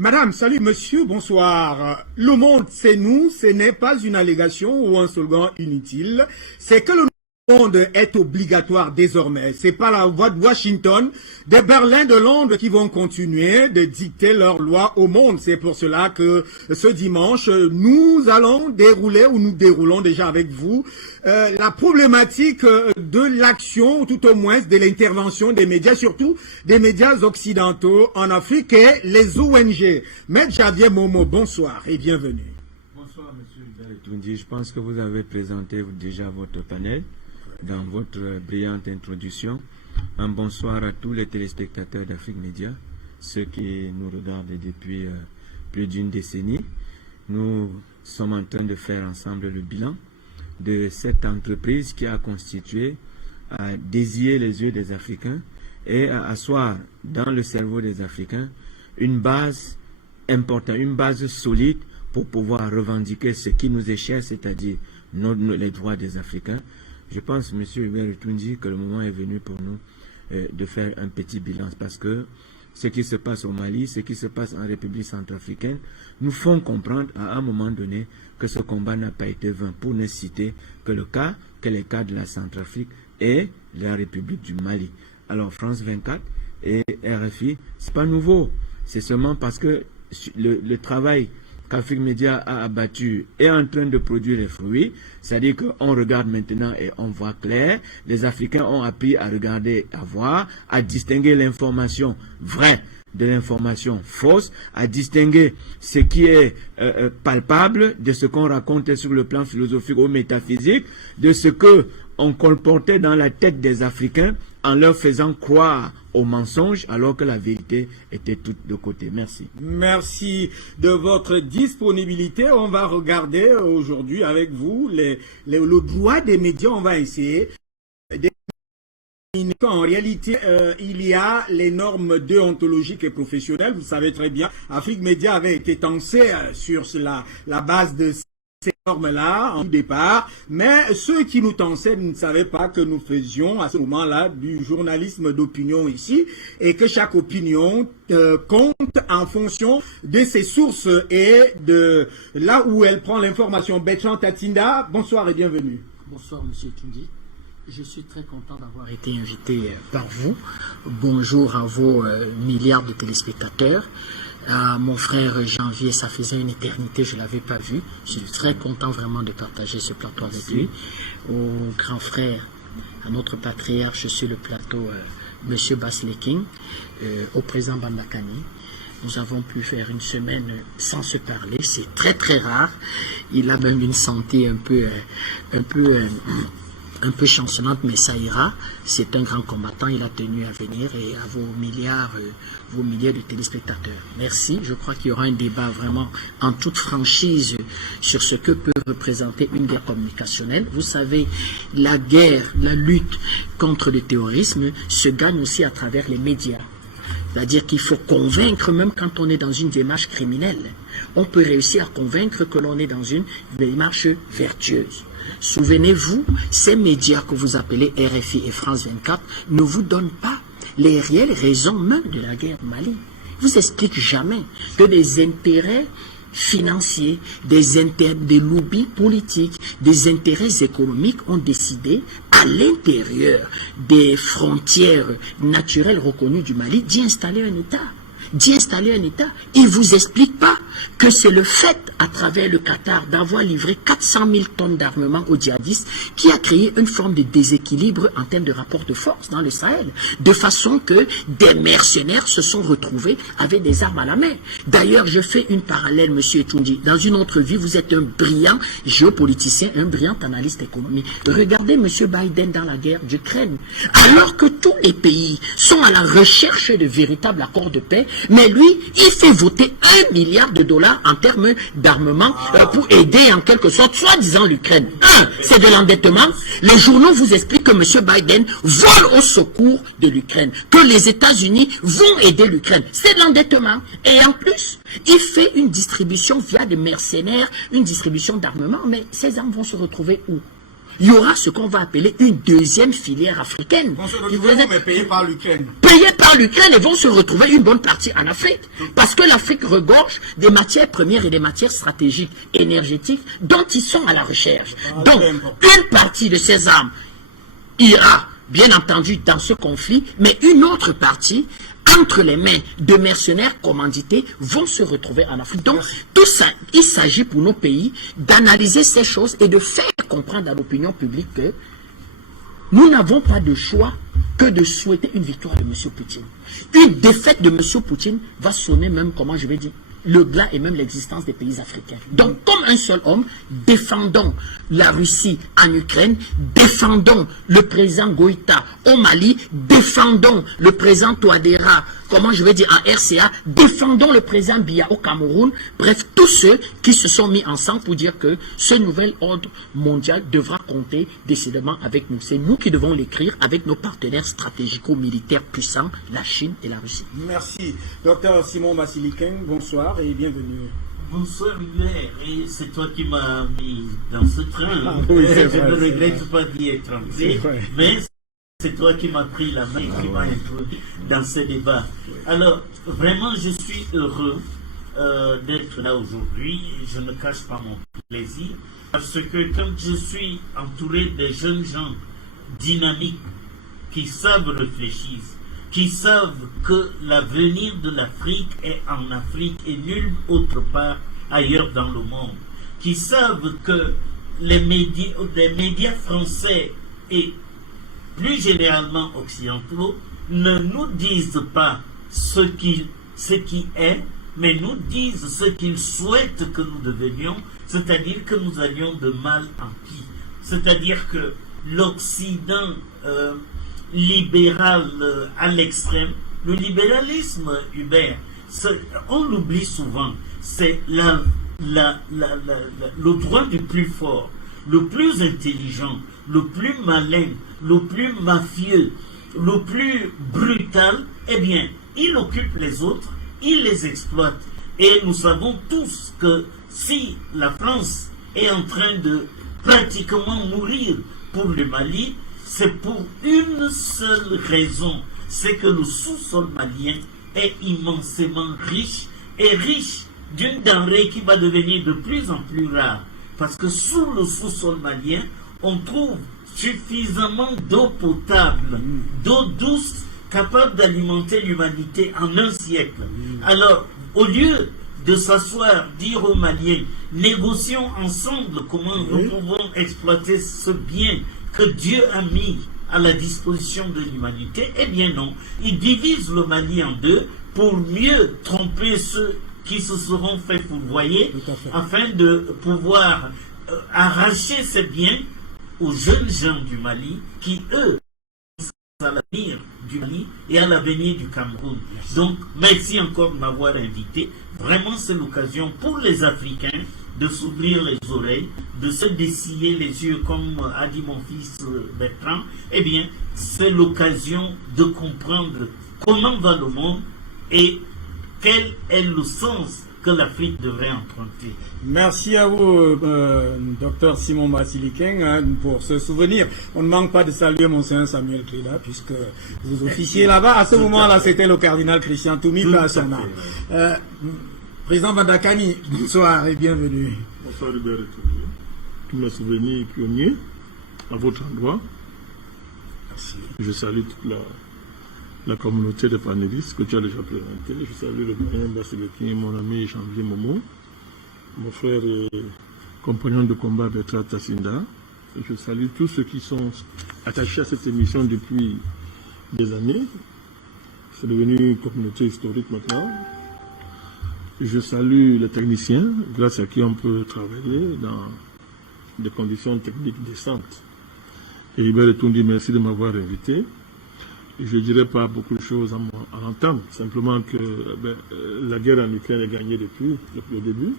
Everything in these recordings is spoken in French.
Madame, salut monsieur, bonsoir. Le monde, c'est nous, ce n'est pas une allégation ou un slogan inutile. C'est que le monde est obligatoire désormais. C'est pas la voix de Washington, de Berlin, de Londres qui vont continuer de dicter leurs lois au monde. C'est pour cela que ce dimanche, nous allons dérouler, ou nous déroulons déjà avec vous, la problématique de l'action, tout au moins de l'intervention des médias, surtout des médias occidentaux en Afrique et les ONG. Maître Javier Momo, bonsoir et bienvenue. Bonsoir monsieur Toundi, je pense que vous avez présenté déjà votre panel dans votre brillante introduction. Un bonsoir à tous les téléspectateurs d'Afrique Média, ceux qui nous regardent depuis plus d'une décennie. Nous sommes en train de faire ensemble le bilan de cette entreprise qui a constitué à désier les yeux des Africains et à asseoir dans le cerveau des Africains une base importante, une base solide pour pouvoir revendiquer ce qui nous est cher, c'est-à-dire les droits des Africains. Je pense, M. Hubert Toundi, que le moment est venu pour nous de faire un petit bilan, parce que ce qui se passe au Mali, ce qui se passe en République centrafricaine, nous font comprendre à un moment donné que ce combat n'a pas été vain, pour ne citer que les cas de la Centrafrique et de la République du Mali. Alors France 24 et RFI, c'est pas nouveau, c'est seulement parce que le travail qu'Afrique Média a abattu est en train de produire les fruits, c'est-à-dire qu'on regarde maintenant et on voit clair. Les Africains ont appris à regarder, à voir, à distinguer l'information vraie de l'information fausse, à distinguer ce qui est palpable de ce qu'on racontait sur le plan philosophique ou métaphysique, de ce que on colportait dans la tête des Africains en leur faisant croire aux mensonges alors que la vérité était toute de côté. Merci. Merci de votre disponibilité. On va regarder aujourd'hui avec vous le droit des médias. On va essayer. En réalité, il y a les normes déontologiques et professionnelles. Vous savez très bien, Afrique Média avait été tensé sur la base de ces normes-là en départ, mais ceux qui nous tensaient ne savaient pas que nous faisions à ce moment-là du journalisme d'opinion ici et que chaque opinion compte en fonction de ses sources et de là où elle prend l'information. Bertrand Tatinda, bonsoir et bienvenue. Bonsoir Monsieur Toundi. Je suis très content d'avoir été invité par vous. Bonjour à vos milliards de téléspectateurs. À mon frère Janvier, ça faisait une éternité, je ne l'avais pas vu. Je suis très content vraiment de partager ce plateau avec lui. Au grand frère, à notre patriarche sur le plateau, Monsieur Basleking, au président Bandakani. Nous avons pu faire une semaine sans se parler, c'est très très rare. Il a même une santé un peu chansonnante, mais ça ira. C'est un grand combattant, il a tenu à venir, et à vos milliers de téléspectateurs. Merci. Je crois qu'il y aura un débat vraiment en toute franchise sur ce que peut représenter une guerre communicationnelle. Vous savez, la guerre, la lutte contre le terrorisme se gagne aussi à travers les médias. C'est-à-dire qu'il faut convaincre, même quand on est dans une démarche criminelle. On peut réussir à convaincre que l'on est dans une démarche vertueuse. Souvenez-vous, ces médias que vous appelez RFI et France 24 ne vous donnent pas les réelles raisons même de la guerre au Mali. Ils vous expliquent jamais que des intérêts financiers, des lobbies politiques, des intérêts économiques ont décidé à l'intérieur des frontières naturelles reconnues du Mali d'y installer un État. Ils ne vous expliquent pas que c'est le fait, à travers le Qatar, d'avoir livré 400 000 tonnes d'armement aux djihadistes qui a créé une forme de déséquilibre en termes de rapport de force dans le Sahel, de façon que des mercenaires se sont retrouvés avec des armes à la main. D'ailleurs, je fais une parallèle, monsieur Toundi. Dans une autre vie, vous êtes un brillant géopoliticien, un brillant analyste économique. Regardez monsieur Biden dans la guerre d'Ukraine. Alors que tous les pays sont à la recherche de véritables accords de paix, mais lui, il fait voter $1 milliard en termes d'armement pour aider en quelque sorte, soi-disant, l'Ukraine. C'est de l'endettement. Les journaux vous expliquent que M. Biden vole au secours de l'Ukraine, que les États-Unis vont aider l'Ukraine. C'est de l'endettement. Et en plus, il fait une distribution via des mercenaires, une distribution d'armement, mais ces armes vont se retrouver où? Il y aura ce qu'on va appeler une deuxième filière africaine. Mais payée par l'Ukraine. Payée par en l'Ukraine et vont se retrouver une bonne partie en Afrique. Parce que l'Afrique regorge des matières premières et des matières stratégiques, énergétiques, dont ils sont à la recherche. Donc, une partie de ces armes ira, bien entendu, dans ce conflit, mais une autre partie, entre les mains de mercenaires commandités, vont se retrouver en Afrique. Donc, tout ça, il s'agit pour nos pays d'analyser ces choses et de faire comprendre à l'opinion publique que nous n'avons pas de choix que de souhaiter une victoire de M. Poutine. Une défaite de M. Poutine va sonner même, comment je vais dire, le glas et même l'existence des pays africains. Donc, comme un seul homme, défendons la Russie en Ukraine, défendons le président Goïta au Mali, défendons le président Touadéra, comment je vais dire, en RCA, défendons le président Biya au Cameroun, bref, tous ceux qui se sont mis ensemble pour dire que ce nouvel ordre mondial devra compter décidément avec nous. C'est nous qui devons l'écrire avec nos partenaires stratégico-militaires puissants, la Chine et la Russie. Merci. Docteur Simon Bassiliquin, bonsoir et bienvenue. Bonsoir Hubert, et c'est toi qui m'as mis dans ce train. Ah, oui, je vrai, ne regrette pas d'y être entré, mais c'est toi qui m'as pris la main, qui m'a introduit dans ce débat. Alors, vraiment, je suis heureux d'être là aujourd'hui. Je ne cache pas mon plaisir, parce que quand je suis entouré de jeunes gens dynamiques, qui savent réfléchir, qui savent que l'avenir de l'Afrique est en Afrique et nulle autre part ailleurs dans le monde, qui savent que les médias français et plus généralement occidentaux ne nous disent pas ce qui est, mais nous disent ce qu'ils souhaitent que nous devenions, c'est-à-dire que nous allions de mal en pis. C'est-à-dire que l'Occident libéral à l'extrême, le libéralisme, Hubert, on l'oublie souvent, c'est le droit du plus fort, le plus intelligent, le plus malin, le plus mafieux, le plus brutal. Eh bien, il occupe les autres, il les exploite. Et nous savons tous que si la France est en train de pratiquement mourir pour le Mali, c'est pour une seule raison, c'est que le sous-sol malien est immensément riche, et riche d'une denrée qui va devenir de plus en plus rare. Parce que sous le sous-sol malien, on trouve suffisamment d'eau potable, d'eau douce, capable d'alimenter l'humanité en un siècle. Alors, au lieu de s'asseoir, dire aux Maliens, négocions ensemble comment nous pouvons exploiter ce bien que Dieu a mis à la disposition de l'humanité, eh bien non. Ils divisent le Mali en deux pour mieux tromper ceux qui se seront fait fourvoyer, afin de pouvoir arracher ces biens aux jeunes gens du Mali qui, eux, à l'avenir du Mali et à l'avenir du Cameroun. Donc, merci encore de m'avoir invité. Vraiment, c'est l'occasion pour les Africains de s'ouvrir les oreilles, de se dessiller les yeux, comme a dit mon fils Bertrand. Eh bien, c'est l'occasion de comprendre comment va le monde et quel est le sens que l'Afrique devrait emprunter. Merci à vous, docteur Simon Bassiliquin, pour ce souvenir. On ne manque pas de saluer Monseigneur Samuel Krida, puisque vous officiez là-bas. À ce moment-là, c'était le cardinal Christian Toumi. Président Vandakani, bonsoir et bienvenue. Bonsoir Hubert et tous mes souvenirs pionniers à votre endroit. Merci. Je salue toute la communauté de panélistes que tu as déjà présenté. Je salue le doyen Bassiliquin, mon ami Janvier Momo, mon frère et compagnon de combat Bertrand Tassinda. Et je salue tous ceux qui sont attachés à cette émission depuis des années. C'est devenu une communauté historique maintenant. Je salue les techniciens, grâce à qui on peut travailler dans des conditions techniques décentes. Et Hubert Etundi, merci de m'avoir invité. Et je ne dirais pas beaucoup de choses à l'entendre, simplement que la guerre en Ukraine est gagnée depuis le début.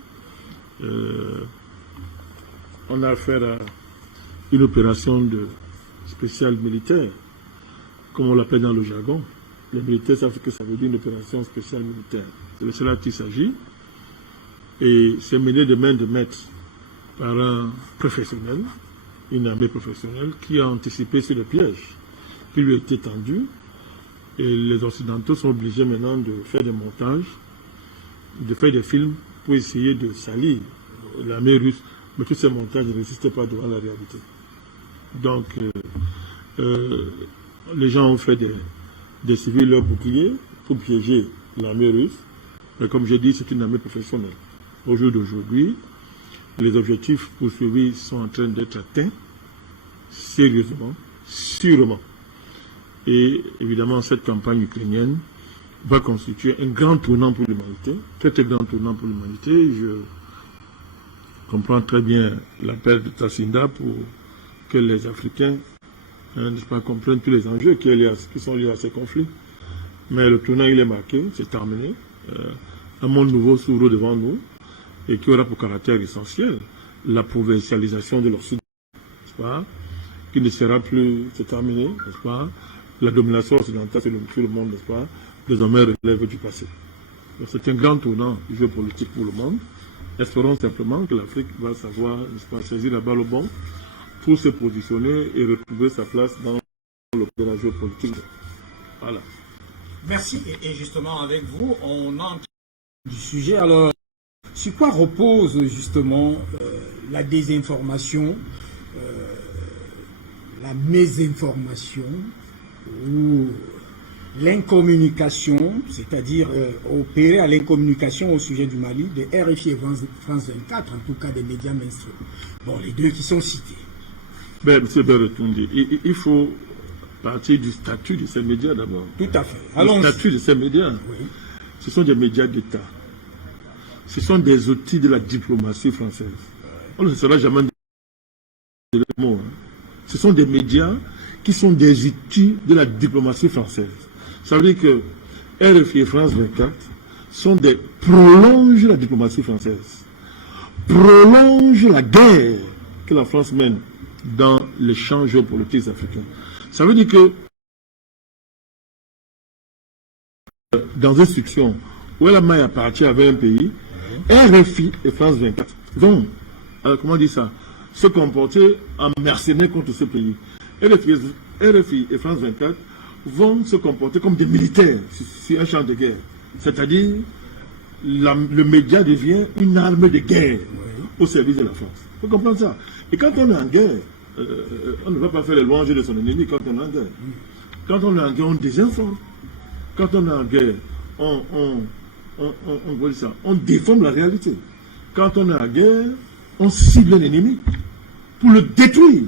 On a affaire à une opération spéciale militaire, comme on l'appelle dans le jargon. Les militaires savent que ça veut dire une opération spéciale militaire. C'est de cela qu'il s'agit. Et c'est mené de main de maître par un professionnel, une armée professionnelle, qui a anticipé sur le piège qui lui a été tendu Et les Occidentaux sont obligés maintenant de faire des montages, de faire des films pour essayer de salir l'armée russe. Mais tous ces montages ne résistaient pas devant la réalité. Donc, les gens ont fait des civils leurs boucliers pour piéger l'armée russe. Mais comme j'ai dit, c'est une armée professionnelle. Au jour d'aujourd'hui, les objectifs poursuivis sont en train d'être atteints, sérieusement, sûrement. Et évidemment, cette campagne ukrainienne va constituer un grand tournant pour l'humanité, très très grand tournant pour l'humanité. Je comprends très bien l'appel de Tassinda pour que les Africains n'est-ce pas, comprennent tous les enjeux qui sont liés à ces conflits. Mais le tournant, il est marqué, c'est terminé. Un monde nouveau s'ouvre devant nous et qui aura pour caractère essentiel la provincialisation de l'Occident, n'est-ce pas, qui ne sera plus, c'est terminé, n'est-ce pas, la domination occidentale sur le monde, n'est-ce pas, désormais relève du passé. C'est un grand tournant géopolitique pour le monde. Espérons simplement que l'Afrique va savoir, n'est-ce pas, saisir la balle au bon pour se positionner et retrouver sa place dans l'opéra géopolitique. Voilà. Merci. Et justement, avec vous, on entre du sujet. Alors, sur quoi repose justement la désinformation, la mésinformation ou l'incommunication, c'est-à-dire opérer à l'incommunication au sujet du Mali, de RFI et France 24, en tout cas des médias mainstream. Bon, les deux qui sont cités. Ben, M. Berretundi, il faut partir du statut de ces médias d'abord. Tout à fait. Le statut de ces médias, oui. Ce sont des médias d'État. Ce sont des outils de la diplomatie française. On ne saura jamais des mots. Hein. Ce sont des médias qui sont des outils de la diplomatie française. Ça veut dire que RFI et France 24 sont des prolongent la diplomatie française, prolongent la guerre que la France mène dans les champs géopolitiques africains. Ça veut dire que dans une structure où la maille appartient à un pays, RFI et France 24 vont, comment dire ça, se comporter en mercenaires contre ce pays. RFI et France 24 vont se comporter comme des militaires sur un champ de guerre. C'est-à-dire, le média devient une arme de guerre au service de la France. Il faut comprendre ça. Et quand on est en guerre, on ne va pas faire les louanges de son ennemi quand on est en guerre. Quand on est en guerre, on désinforme. Quand on est en guerre, on déforme la réalité. Quand on est en guerre, on cible un ennemi pour le détruire.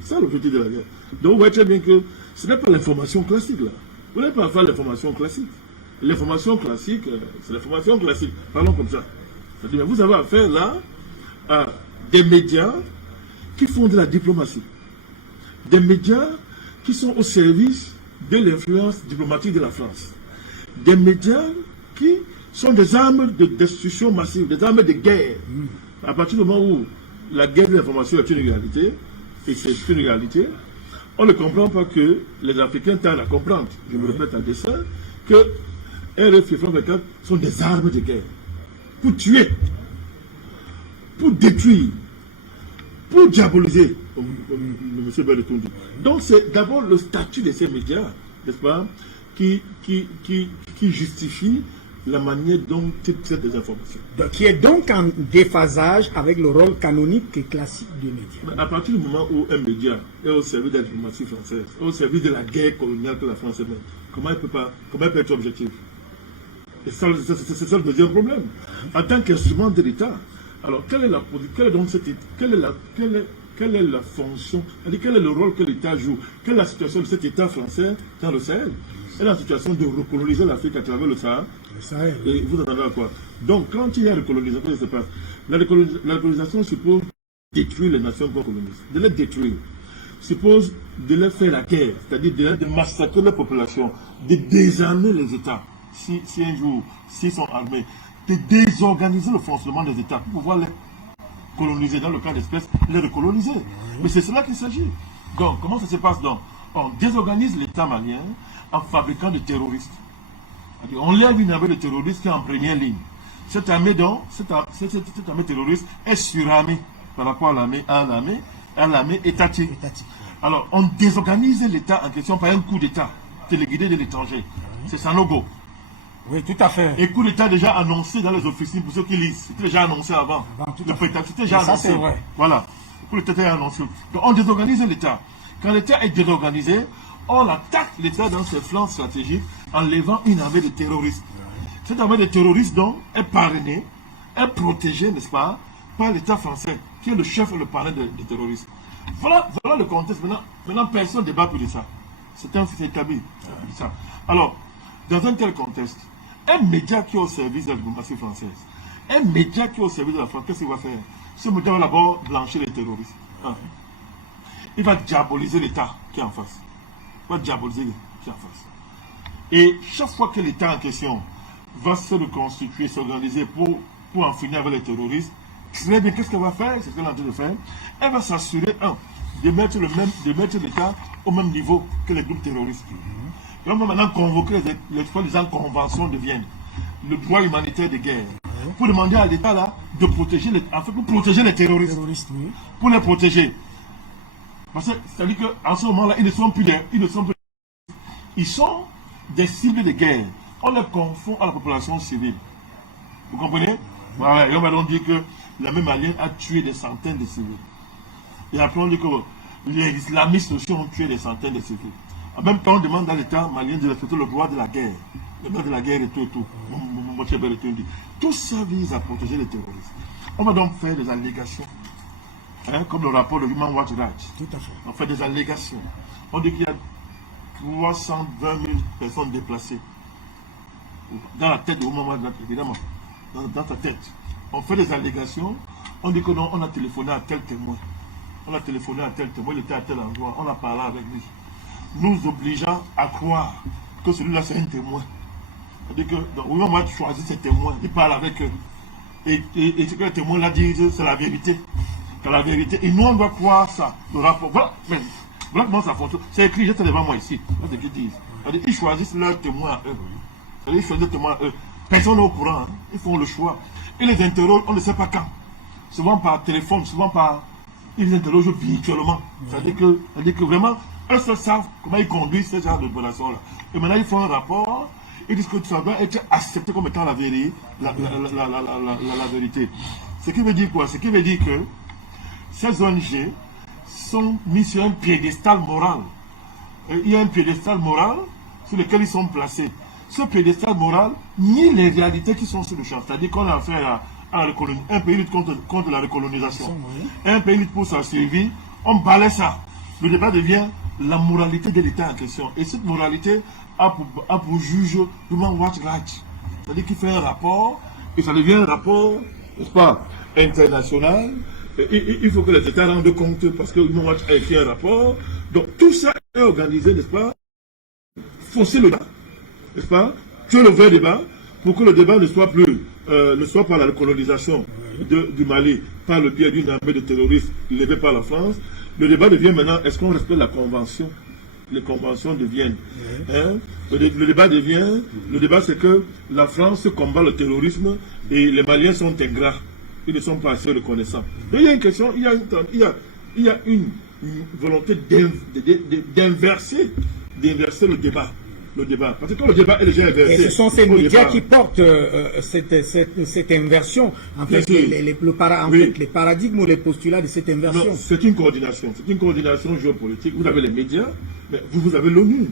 C'est ça l'objectif de la guerre. Donc vous voyez très bien que ce n'est pas l'information classique là. Vous n'allez pas faire l'information classique. L'information classique, c'est l'information classique. Parlons comme ça. C'est-à-dire, vous avez affaire là à des médias qui font de la diplomatie. Des médias qui sont au service de l'influence diplomatique de la France. Des médias qui sont des armes de destruction massive, des armes de guerre. À partir du moment où la guerre de l'information est une réalité, et c'est une réalité, on ne comprend pas que les Africains tardent à comprendre, je me répète à dessein, que RFI et France 24 sont des armes de guerre. Pour tuer, pour détruire, pour diaboliser, comme M. Berretundi. Donc c'est d'abord le statut de ces médias, n'est-ce pas, qui justifie la manière dont ils traitent des informations. Qui est donc en déphasage avec le rôle canonique et classique du média. À partir du moment où un média est au service de la diplomatie française, au service de la guerre coloniale que la France mène, comment il peut être objectif? Et c'est ça le deuxième problème. En tant qu'instrument de l'État, alors quelle est la fonction, quel est le rôle que l'État joue? Quelle est la situation de cet État français dans le Sahel? Elle est en situation de recoloniser l'Afrique à travers le Sahel. Et vous en avez à quoi? Donc, quand il y a recolonisation, qu'est-ce qui se passe? La recolonisation suppose détruire les nations qu'on colonise, de les détruire. Suppose de les faire la guerre, c'est-à-dire de massacrer la population, de désarmer les États, si un jour, s'ils sont armés, de désorganiser le fonctionnement des États pour pouvoir les coloniser, dans le cas d'espèce, les recoloniser. Mais c'est cela qu'il s'agit. Donc, comment ça se passe donc? On désorganise l'État malien en fabriquant des terroristes. On lève une armée de terroristes qui est en première ligne. Cette armée terroriste est surarmée par rapport à l'armée étatique. Alors, on désorganise l'État en question par un coup d'État. téléguidé de l'étranger. C'est Sanogo. Oui, tout à fait. Et coup d'État déjà annoncé dans les officines, pour ceux qui lisent. C'était déjà annoncé avant. Le prétexte, c'était déjà ça, annoncé. c'est vrai. Voilà. Le coup d'État était annoncé. Donc on désorganise l'État. Quand l'État est désorganisé, on attaque l'État dans ses flancs stratégiques en levant une armée de terroristes. Cette armée de terroristes, donc, est parrainée, est protégée, n'est-ce pas, par l'État français, qui est le chef et le parrain des terroristes. Voilà le contexte. Maintenant, personne ne débat plus de ça. C'est établi. Ça. Alors, dans un tel contexte, un média qui est au service de la diplomatie française, un média qui est au service de la France, qu'est-ce qu'il va faire? Ce média va d'abord blanchir les terroristes. Il va diaboliser l'État qui est en face. Il va diaboliser qui est en face. Et chaque fois que l'État en question va se reconstituer, s'organiser pour en finir avec les terroristes, très bien, qu'est-ce qu'elle va faire? C'est ce qu'elle est en train de faire. Elle va s'assurer, de mettre l'État au même niveau que les groupes terroristes. Et on va maintenant convoquer les soi-disant conventions de Vienne, le droit humanitaire de guerre, pour demander à l'État là de protéger pour protéger les terroristes. Pour les protéger. Parce que c'est-à-dire qu'en ce moment-là, ils sont des cibles de guerre. On les confond à la population civile. Vous comprenez? Voilà. Et on va donc dire que la même alliée a tué des centaines de civils. Et après on dit que les islamistes aussi ont tué des centaines de civils. En même temps, on demande à l'État malien de respecter le droit de la guerre. Le droit de la guerre et tout. Tout ça vise à protéger les terroristes. On va donc faire des allégations. Comme le rapport de Human Rights Watch. Tout à fait. On fait des allégations. On dit qu'il y a 320 000 personnes déplacées. Dans la tête de Human Rights Watch, évidemment. Dans ta tête. On fait des allégations. On dit que non, on a téléphoné à tel témoin. On a téléphoné à tel témoin, il était à tel endroit. On a parlé avec lui. Nous obligeant à croire que celui-là c'est un témoin. C'est-à-dire que Human Rights choisit ses témoins. Il parle avec eux. Et ce que les témoins là disent, c'est la vérité. C'est la vérité. Et nous, on doit croire ça. Le rapport. Voilà comment ça fonctionne. C'est écrit, j'étais devant moi ici. Voilà ce qu'ils disent. C'est-à-dire qu'ils choisissent leurs témoins à eux. C'est-à-dire qu'ils choisissent leurs témoins à eux. Personne n'est au courant. Ils font le choix. Ils les interrogent, on ne sait pas quand. Souvent par téléphone, souvent par... Ils les interrogent virtuellement. C'est-à-dire que vraiment, eux seuls savent comment ils conduisent ce genre de relation-là. Et maintenant, ils font un rapport. Ils disent que ça doit être accepté comme étant la vérité. La vérité. Ce qui veut dire quoi? Ce qui veut dire que ces ONG sont mis sur un piédestal moral. Il y a un piédestal moral sur lequel ils sont placés. Ce piédestal moral nie les réalités qui sont sur le champ. C'est-à-dire qu'on a affaire à la colonisation. Un pays lutte contre la recolonisation. Un pays lutte pour sa survie. On balaie ça. Le débat devient la moralité de l'État en question. Et cette moralité a pour juge Human Rights Watch. C'est-à-dire qu'il fait un rapport, et ça devient un rapport, n'est-ce pas, international. Il faut que les États rendent compte, parce que Human Rights a écrit un rapport. Donc tout ça est organisé, n'est-ce pas, fausser le débat, n'est-ce pas, tuer le vrai débat, pour que le débat ne soit pas la recolonisation du Mali par le biais d'une armée de terroristes levée par la France. Le débat devient maintenant, est-ce qu'on respecte la convention, les conventions de Vienne. Le débat c'est que la France combat le terrorisme et les Maliens sont ingrats. Ils ne sont pas assez reconnaissants. Mais il y a une question, il y a une volonté d'inverser le débat. Parce que quand le débat est déjà inversé... Et ce sont ces médias qui portent cette inversion, en fait, les paradigmes ou les postulats de cette inversion. C'est une coordination géopolitique. Vous avez les médias, mais vous avez l'ONU,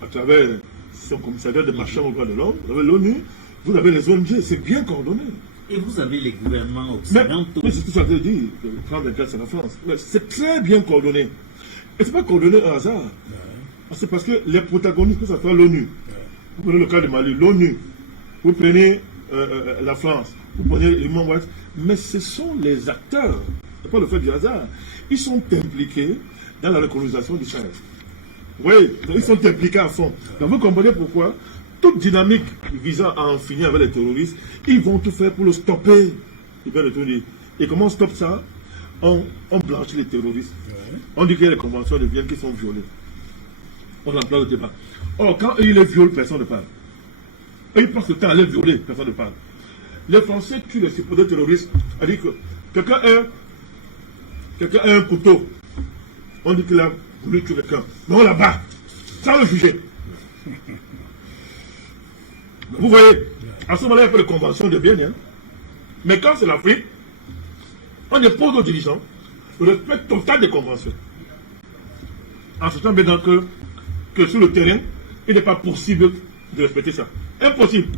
à travers son commissariat de marchand aux droits de l'homme, vous avez l'ONU, vous avez les ONG, c'est bien coordonné. Et vous avez les gouvernements occidentaux. Mais c'est tout ça que je dis, France 24, c'est la France. C'est très bien coordonné. Et ce n'est pas coordonné au hasard. C'est parce que les protagonistes, que ce soit l'ONU, vous prenez le cas de Mali, l'ONU, vous prenez la France, vous prenez Human Rights, mais ce sont les acteurs, ce n'est pas le fait du hasard, ils sont impliqués dans la recolonisation du Sahel. Oui, ils sont impliqués à fond. Donc vous comprenez pourquoi toute dynamique visant à en finir avec les terroristes, ils vont tout faire pour le stopper. Et comment on stoppe ça? On blanchit les terroristes. On dit qu'il y a les conventions de Vienne qui sont violées. On emploie le débat. Or, quand ils les violent, personne ne parle. Et ils passent le temps à les violer, personne ne parle. Les Français tuent les supposés terroristes. C'est-à-dire que quelqu'un a un couteau. On dit qu'il a voulu tuer quelqu'un. Mais on la bat, sans le juger. Vous voyez, à ce moment-là, il y a pas de convention de bien, hein. Mais quand c'est l'Afrique, on impose aux dirigeants le respect total des conventions. En sachant bien que sur le terrain, il n'est pas possible de respecter ça. Impossible.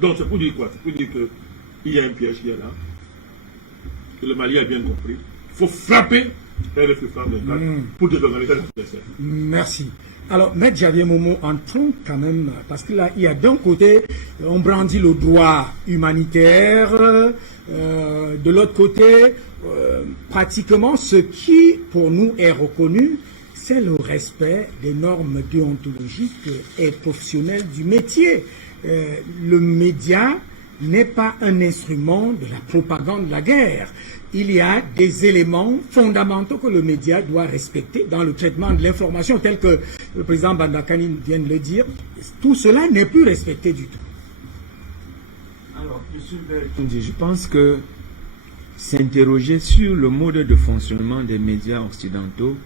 Donc c'est pour dire quoi? C'est pour dire qu'il y a un piège qui est là, que le Mali a bien compris. Il faut frapper RFI France 24 pour désorganiser l'adversaire. Merci. Alors, Maître Javier Momo, entrons quand même, parce que là, il y a d'un côté, on brandit le droit humanitaire, de l'autre côté, pratiquement ce qui, pour nous, est reconnu, c'est le respect des normes déontologiques et professionnelles du métier. Le média n'est pas un instrument de la propagande de la guerre. Il y a des éléments fondamentaux que le média doit respecter dans le traitement de l'information, tel que le président Bandakani vient de le dire. Tout cela n'est plus respecté du tout. Alors, je pense que s'interroger sur le mode de fonctionnement des médias occidentaux,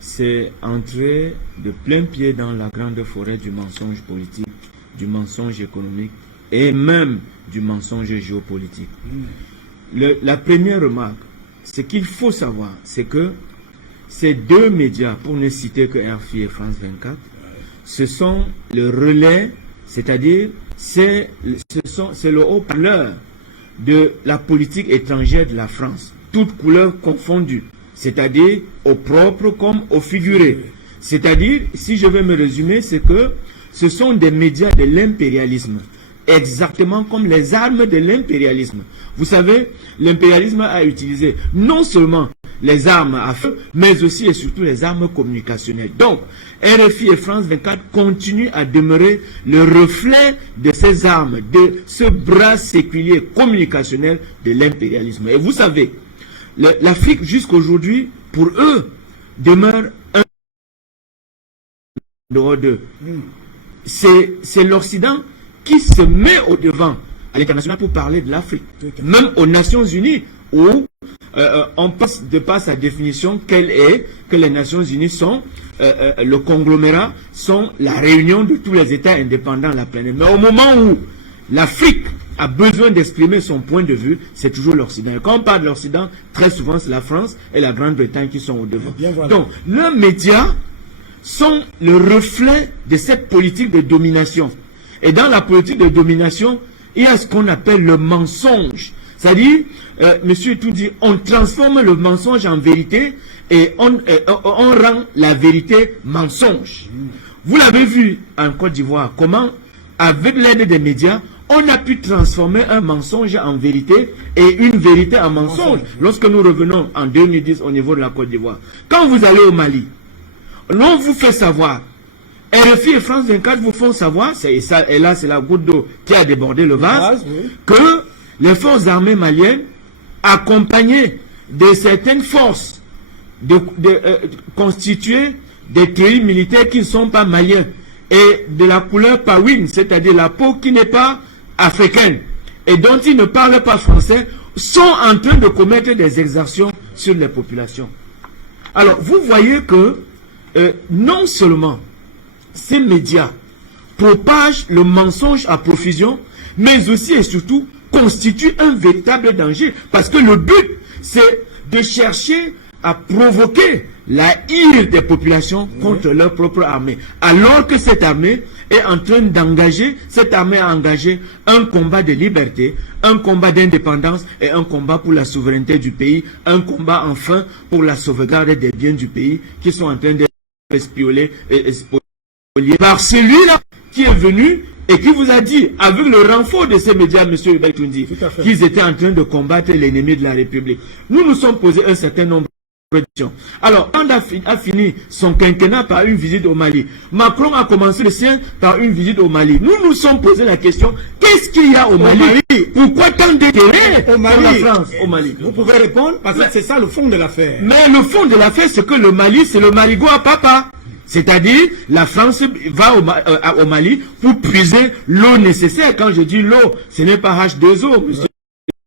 c'est entrer de plein pied dans la grande forêt du mensonge politique, du mensonge économique et même du mensonge géopolitique. La première remarque, ce qu'il faut savoir, c'est que ces deux médias, pour ne citer que RFI et France 24, ce sont le relais, c'est-à-dire c'est le haut-parleur de la politique étrangère de la France, toutes couleurs confondues, c'est-à-dire au propre comme au figuré. C'est-à-dire, si je vais me résumer, c'est que ce sont des médias de l'impérialisme, exactement comme les armes de l'impérialisme. Vous savez, l'impérialisme a utilisé non seulement les armes à feu, mais aussi et surtout les armes communicationnelles. Donc, RFI et France 24 continuent à demeurer le reflet de ces armes, de ce bras séculier communicationnel de l'impérialisme. Et vous savez, l'Afrique jusqu'aujourd'hui, pour eux, demeure un dehors d'eux. C'est l'Occident qui se met au devant à l'international pour parler de l'Afrique. Même aux Nations Unies, où on passe de par sa définition qu'elle est, que les Nations Unies sont le conglomérat, sont la réunion de tous les États indépendants de la planète. Mais au moment où l'Afrique a besoin d'exprimer son point de vue, c'est toujours l'Occident. Et quand on parle de l'Occident, très souvent c'est la France et la Grande-Bretagne qui sont au devant. Voilà. Donc, leurs médias sont le reflet de cette politique de domination. Et dans la politique de domination, il y a ce qu'on appelle le mensonge. C'est-à-dire, monsieur tout dit, on transforme le mensonge en vérité et on rend la vérité mensonge. Vous l'avez vu en Côte d'Ivoire, comment, avec l'aide des médias, on a pu transformer un mensonge en vérité et une vérité en mensonge. Lorsque nous revenons en 2010 au niveau de la Côte d'Ivoire. Quand vous allez au Mali, l'on vous fait savoir, RFI et France 24 vous font savoir, et là c'est la goutte d'eau qui a débordé le vase, que les forces armées maliennes, accompagnées de certaines forces constituées des pays militaires qui ne sont pas maliens, et de la couleur pawine, c'est-à-dire la peau qui n'est pas africaine, et dont ils ne parlent pas français, sont en train de commettre des exactions sur les populations. Alors, vous voyez que non seulement ces médias propagent le mensonge à profusion, mais aussi et surtout constituent un véritable danger. Parce que le but, c'est de chercher à provoquer la ire des populations contre leur propre armée. Alors que cette armée est en train d'engager, cette armée a engagé un combat de liberté, un combat d'indépendance et un combat pour la souveraineté du pays, un combat enfin pour la sauvegarde des biens du pays qui sont en train d'être spoliés par celui-là qui est venu et qui vous a dit, avec le renfort de ces médias, M. Hubert Toundi, qu'ils étaient en train de combattre l'ennemi de la République. Nous nous sommes posés un certain nombre de questions. Alors, quand a fini son quinquennat par une visite au Mali, Macron a commencé le sien par une visite au Mali. Nous nous sommes posé la question, qu'est-ce qu'il y a au Mali? Pourquoi tant d'intérêt pour la France au Mali? Vous pouvez répondre, parce que c'est ça le fond de l'affaire. Mais le fond de l'affaire, c'est que le Mali, c'est le marigot à papa. C'est-à-dire, la France va au Mali pour puiser l'eau nécessaire. Quand je dis l'eau, ce n'est pas H2O, monsieur.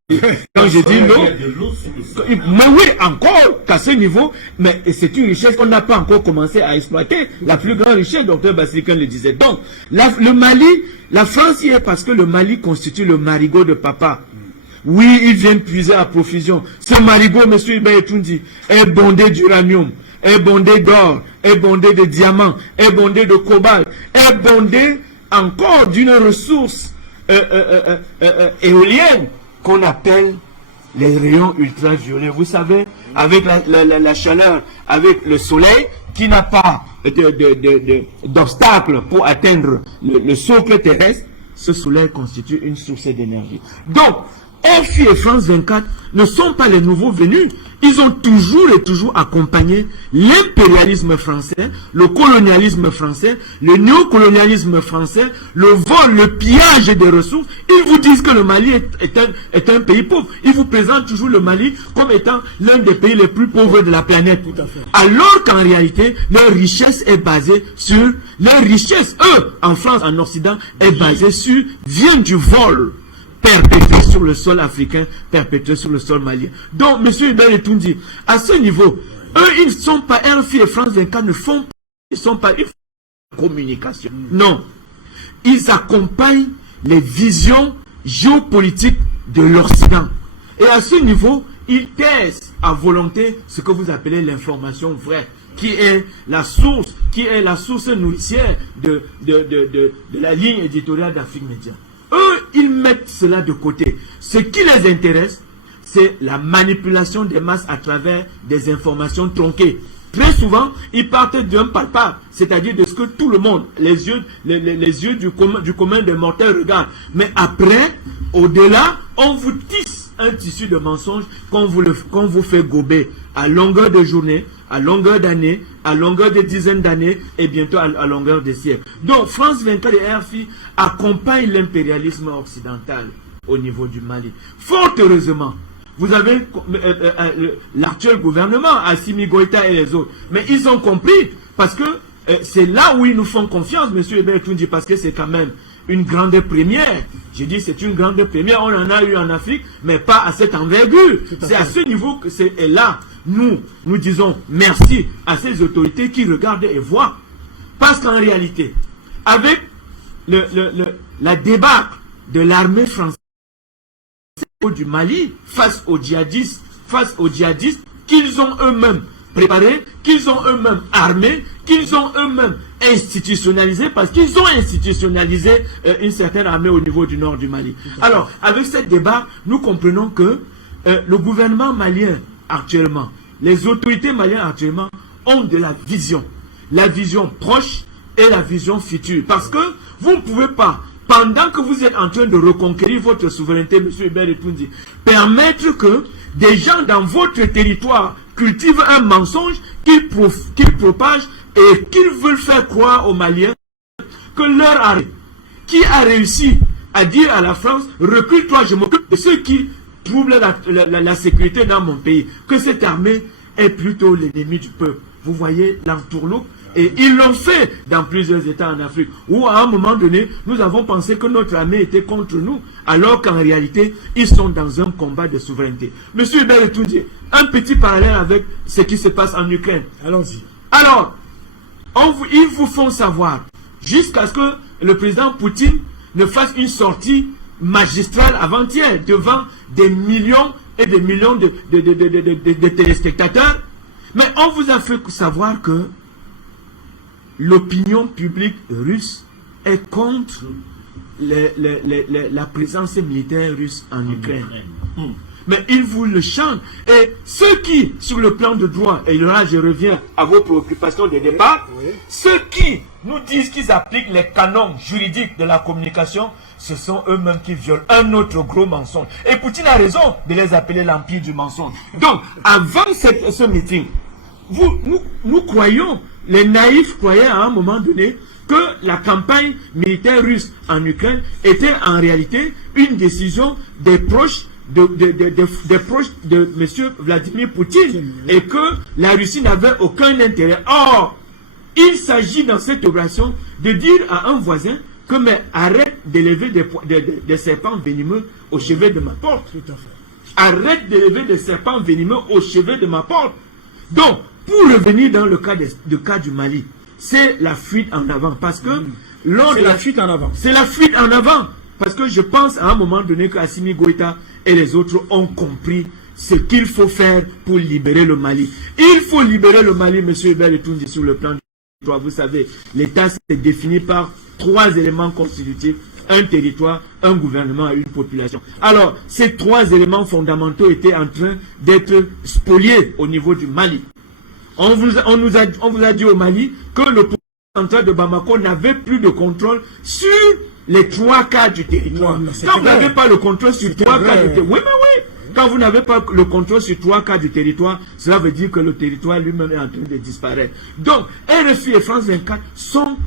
Quand je dis Il y a l'eau, de l'eau sous le sol. mais oui, encore qu'à ce niveau, mais c'est une richesse qu'on n'a pas encore commencé à exploiter. La plus grande richesse, docteur Bassilican le disait. Donc, le Mali, la France y est parce que le Mali constitue le marigot de papa. Oui, ils viennent puiser à profusion. Ce marigot, M. Ibrahim Toundi, est bondé d'uranium, est bondé d'or, est bondé de diamants, est bondé de cobalt, est bondé encore d'une ressource éolienne qu'on appelle les rayons ultraviolets. Vous savez, avec la chaleur, avec le soleil, qui n'a pas d'obstacle pour atteindre le socle terrestre, ce soleil constitue une source d'énergie. Donc, RFI et France 24 ne sont pas les nouveaux venus. Ils ont toujours et toujours accompagné l'impérialisme français, le colonialisme français, le néocolonialisme français, le vol, le pillage des ressources. Ils vous disent que le Mali est un pays pauvre. Ils vous présentent toujours le Mali comme étant l'un des pays les plus pauvres de la planète. Tout à fait. Alors qu'en réalité, leur richesse est basée sur... Leur richesse, eux, en France, en Occident, est basée sur... vient du vol perpétré sur le sol africain, perpétré sur le sol malien. Donc, M. Hubert Toundi, à ce niveau, eux, ils ne sont pas RFI et France 24 ne font pas, ils sont pas une communication. Non. Ils accompagnent les visions géopolitiques de l'Occident. Et à ce niveau, ils testent à volonté ce que vous appelez l'information vraie, qui est la source nourricière de la ligne éditoriale d'Afrique Média. Eux, ils mettent cela de côté. Ce qui les intéresse, c'est la manipulation des masses à travers des informations tronquées. Très souvent, ils partent d'un palpable, c'est-à-dire de ce que tout le monde, les yeux du commun des mortels regardent. Mais après, au-delà, on vous tisse un tissu de mensonges qu'on vous fait gober à longueur de journée, à longueur d'année, à longueur de dizaines d'années et bientôt à longueur de siècles. Donc, France 24 et RFI accompagnent l'impérialisme occidental au niveau du Mali. Fort heureusement, vous avez l'actuel gouvernement, Assimi Goïta et les autres. Mais ils ont compris, parce que c'est là où ils nous font confiance, M. Hubert Toundi, parce que c'est quand même une grande première. J'ai dit c'est une grande première, on en a eu en Afrique, mais pas à cette envergure. C'est à ce niveau que c'est là. Nous disons merci à ces autorités qui regardent et voient. Parce qu'en réalité, avec la débâcle de l'armée française du Mali face aux djihadistes qu'ils ont eux-mêmes préparés, qu'ils ont eux-mêmes armés, qu'ils ont eux-mêmes institutionnalisés, parce qu'ils ont institutionnalisé une certaine armée au niveau du nord du Mali. Alors, avec ce débat, nous comprenons que le gouvernement malien actuellement, les autorités maliennes actuellement ont de la vision proche et la vision future. Parce que vous ne pouvez pas, pendant que vous êtes en train de reconquérir votre souveraineté, M. Hubert Toundi, permettre que des gens dans votre territoire cultivent un mensonge qu'ils propagent et qu'ils veulent faire croire aux Maliens que leur armée, qui a réussi à dire à la France, recule-toi, je m'occupe de ceux qui troublent la sécurité dans mon pays, que cette armée est plutôt l'ennemi du peuple. Vous voyez l'entourloupe. Et ils l'ont fait dans plusieurs États en Afrique, où à un moment donné, nous avons pensé que notre armée était contre nous, alors qu'en réalité, ils sont dans un combat de souveraineté. Monsieur Hubert Toundi, un petit parallèle avec ce qui se passe en Ukraine. Allons-y. Alors, ils vous font savoir, jusqu'à ce que le président Poutine ne fasse une sortie magistrale avant-hier, devant des millions et des millions de téléspectateurs, mais on vous a fait savoir que l'opinion publique russe est contre la présence militaire russe en Ukraine. Mais ils vous le chantent. Et ceux qui, sur le plan de droit, et là je reviens à vos préoccupations de départ, ceux qui nous disent qu'ils appliquent les canons juridiques de la communication, ce sont eux-mêmes qui violent un autre gros mensonge. Et Poutine a raison de les appeler l'empire du mensonge. Donc, avant ce meeting, nous croyons, les naïfs croyaient à un moment donné que la campagne militaire russe en Ukraine était en réalité une décision des proches de M. Vladimir Poutine et que la Russie n'avait aucun intérêt. Or, il s'agit dans cette opération de dire à un voisin que mais arrête d'élever des serpents venimeux au chevet de ma porte. Tout à fait. Arrête d'élever des serpents venimeux au chevet de ma porte. Donc, pour revenir dans le cas du Mali, c'est la fuite en avant. Parce que c'est la fuite en avant. C'est la fuite en avant. Parce que je pense à un moment donné qu'Assimi Goïta et les autres ont compris ce qu'il faut faire pour libérer le Mali. Il faut libérer le Mali, M. Hubert Etunji, sur le plan du territoire. Vous savez, l'État s'est défini par 3 éléments constitutifs: un territoire, un gouvernement et une population. Alors, ces 3 éléments fondamentaux étaient en train d'être spoliés au niveau du Mali. On vous a dit au Mali que le pouvoir central de Bamako n'avait plus de contrôle sur les 3 quarts du territoire. Quand vous n'avez pas le contrôle sur 3 quarts du territoire, oui. Quand vous n'avez pas le contrôle sur 3 quarts du territoire, cela veut dire que le territoire lui-même est en train de disparaître. Donc, RFI et France 24 sont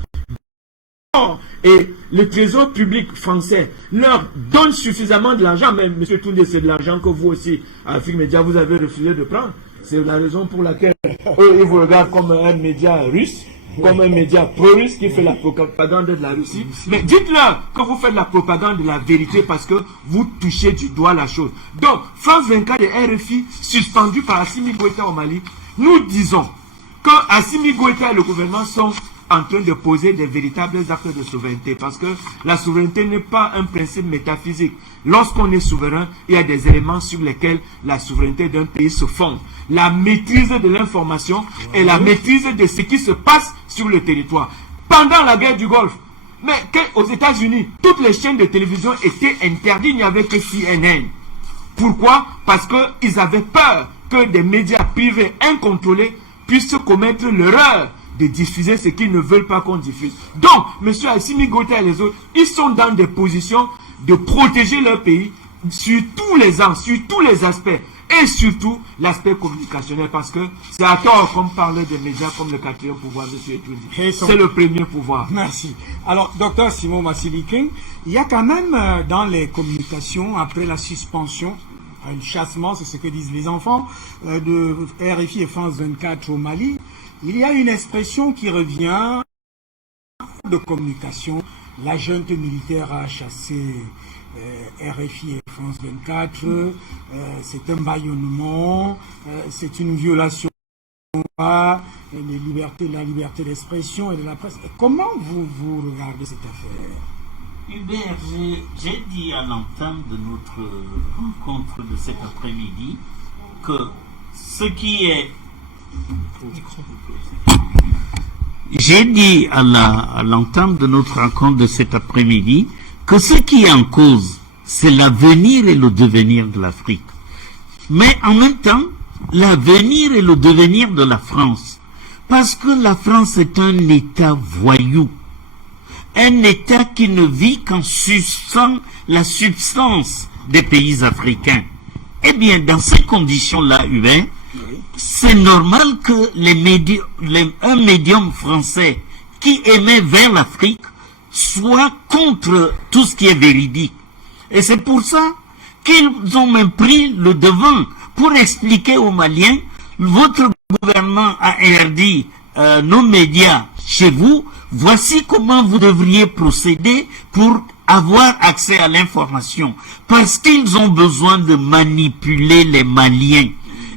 morts. Et le trésor public français leur donne suffisamment de l'argent. Mais M. Toundé, c'est de l'argent que vous aussi, à Afrique Média, vous avez refusé de prendre. C'est la raison pour laquelle eux, ils vous regardent comme un média russe, comme un média pro-russe qui fait la propagande de la Russie. Mais dites-leur que vous faites la propagande de la vérité parce que vous touchez du doigt la chose. Donc, France 24 et RFI, suspendus par Assimi Goïta au Mali, nous disons que Assimi Goïta et le gouvernement sont en train de poser des véritables actes de souveraineté, parce que la souveraineté n'est pas un principe métaphysique. Lorsqu'on est souverain, il y a des éléments sur lesquels la souveraineté d'un pays se fonde. La maîtrise de l'information et la maîtrise de ce qui se passe sur le territoire. Pendant la guerre du Golfe, mais aux États-Unis, toutes les chaînes de télévision étaient interdites, il n'y avait que CNN. Pourquoi? Parce qu'ils avaient peur que des médias privés incontrôlés puissent commettre l'erreur de diffuser ce qu'ils ne veulent pas qu'on diffuse. Donc, M. Assimi Goïta et les autres, ils sont dans des positions de protéger leur pays sur tous les angles, sur tous les aspects, et surtout l'aspect communicationnel, parce que c'est à tort qu'on parle des médias comme le 4e pouvoir, M. Etunji. C'est le premier pouvoir. Merci. Alors, Dr Simon Massilikin, il y a quand même dans les communications, après la suspension, le chassement, c'est ce que disent les enfants, de RFI et France 24 au Mali, il y a une expression qui revient de communication. La junte militaire a chassé RFI et France 24. C'est un bâillonnement, c'est une violation la liberté d'expression et de la presse. Comment vous regardez cette affaire? Hubert, j'ai dit à l'entame de notre rencontre de cet après-midi que ce qui est... J'ai dit à l'entame de notre rencontre de cet après-midi que ce qui est en cause, c'est l'avenir et le devenir de l'Afrique. Mais en même temps, l'avenir et le devenir de la France. Parce que la France est un État voyou. Un État qui ne vit qu'en suçant la substance des pays africains. Eh bien, dans ces conditions-là, Hubert, c'est normal que un médium français qui émet vers l'Afrique soit contre tout ce qui est véridique. Et c'est pour ça qu'ils ont même pris le devant pour expliquer aux Maliens, votre gouvernement a interdit nos médias chez vous, voici comment vous devriez procéder pour avoir accès à l'information. Parce qu'ils ont besoin de manipuler les Maliens.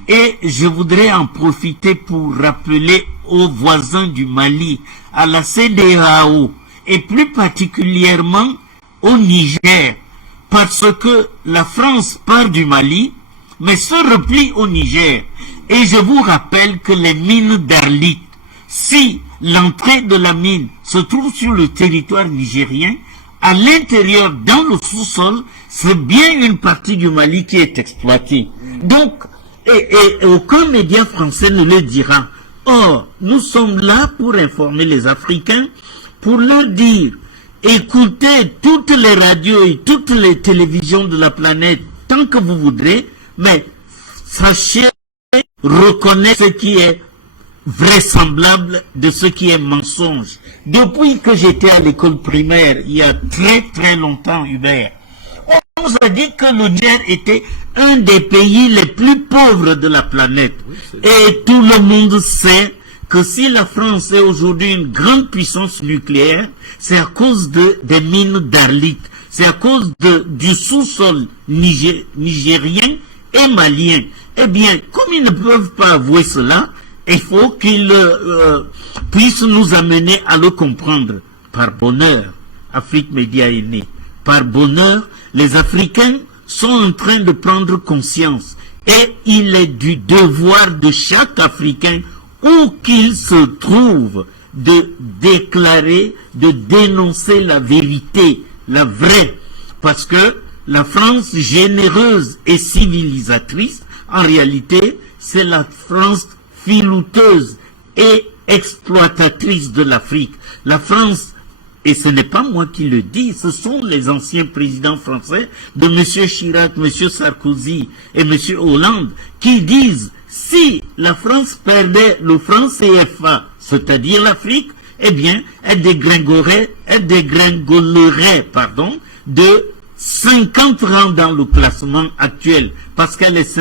Et je voudrais en profiter pour rappeler aux voisins du Mali, à la CEDEAO, et plus particulièrement au Niger, parce que la France part du Mali, mais se replie au Niger. Et je vous rappelle que les mines d'Arlit, si l'entrée de la mine se trouve sur le territoire nigérien, à l'intérieur, dans le sous-sol, c'est bien une partie du Mali qui est exploitée. Donc, et aucun média français ne le dira. Or, nous sommes là pour informer les Africains, pour leur dire, écoutez toutes les radios et toutes les télévisions de la planète tant que vous voudrez, mais sachez reconnaître ce qui est vraisemblable de ce qui est mensonge. Depuis que j'étais à l'école primaire, il y a très très longtemps, Hubert, on nous a dit que le Niger était un des pays les plus pauvres de la planète. Et tout le monde sait que si la France est aujourd'hui une grande puissance nucléaire, c'est à cause des mines d'Arlit. c'est à cause du sous-sol nigérien et malien. Eh bien, comme ils ne peuvent pas avouer cela, il faut qu'ils puissent nous amener à le comprendre. Par bonheur, Afrique Média est née. Par bonheur, les Africains sont en train de prendre conscience. Et il est du devoir de chaque Africain, où qu'il se trouve, de déclarer, de dénoncer la vérité, la vraie. Parce que la France généreuse et civilisatrice, en réalité, c'est la France filouteuse et exploitatrice de l'Afrique. La France, et ce n'est pas moi qui le dis, ce sont les anciens présidents français de M. Chirac, M. Sarkozy et M. Hollande qui disent si la France perdait le franc CFA, c'est-à-dire l'Afrique, eh bien, elle dégringolerait, de 50 rangs dans le classement actuel, parce qu'elle est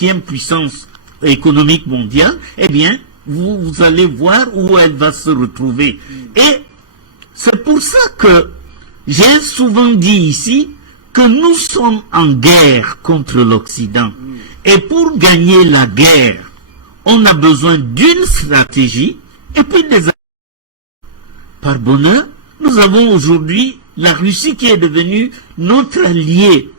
5e puissance économique mondiale, eh bien, vous allez voir où elle va se retrouver. Et c'est pour ça que j'ai souvent dit ici que nous sommes en guerre contre l'Occident. Et pour gagner la guerre, on a besoin d'une stratégie et puis des alliés. Par bonheur, nous avons aujourd'hui la Russie qui est devenue notre allié.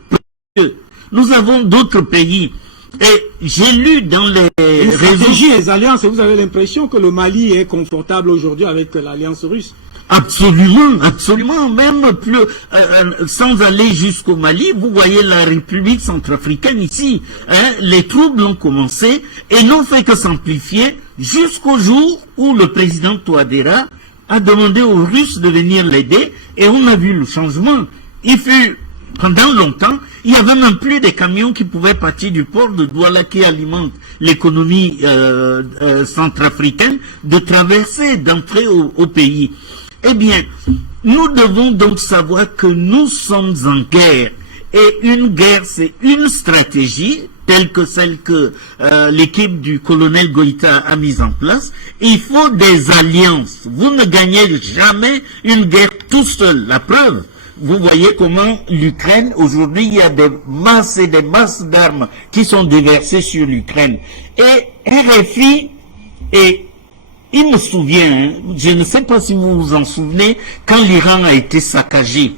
Nous avons d'autres pays. Et j'ai lu dans les stratégies et les alliances, et vous avez l'impression que le Mali est confortable aujourd'hui avec l'alliance russe? Absolument, absolument, même plus, sans aller jusqu'au Mali, vous voyez la République centrafricaine ici, hein, les troubles ont commencé et n'ont fait que s'amplifier jusqu'au jour où le président Touadéra a demandé aux Russes de venir l'aider et on a vu le changement. Il fut, pendant longtemps, il n'y avait même plus des camions qui pouvaient partir du port de Douala qui alimente l'économie centrafricaine de traverser, d'entrer au pays. Eh bien, nous devons donc savoir que nous sommes en guerre. Et une guerre, c'est une stratégie telle que celle que l'équipe du colonel Goïta a mise en place. Il faut des alliances. Vous ne gagnez jamais une guerre tout seul. La preuve, vous voyez comment l'Ukraine, aujourd'hui, il y a des masses et des masses d'armes qui sont déversées sur l'Ukraine. Et RFI et il me souvient, hein, je ne sais pas si vous vous en souvenez, quand l'Iran a été saccagé,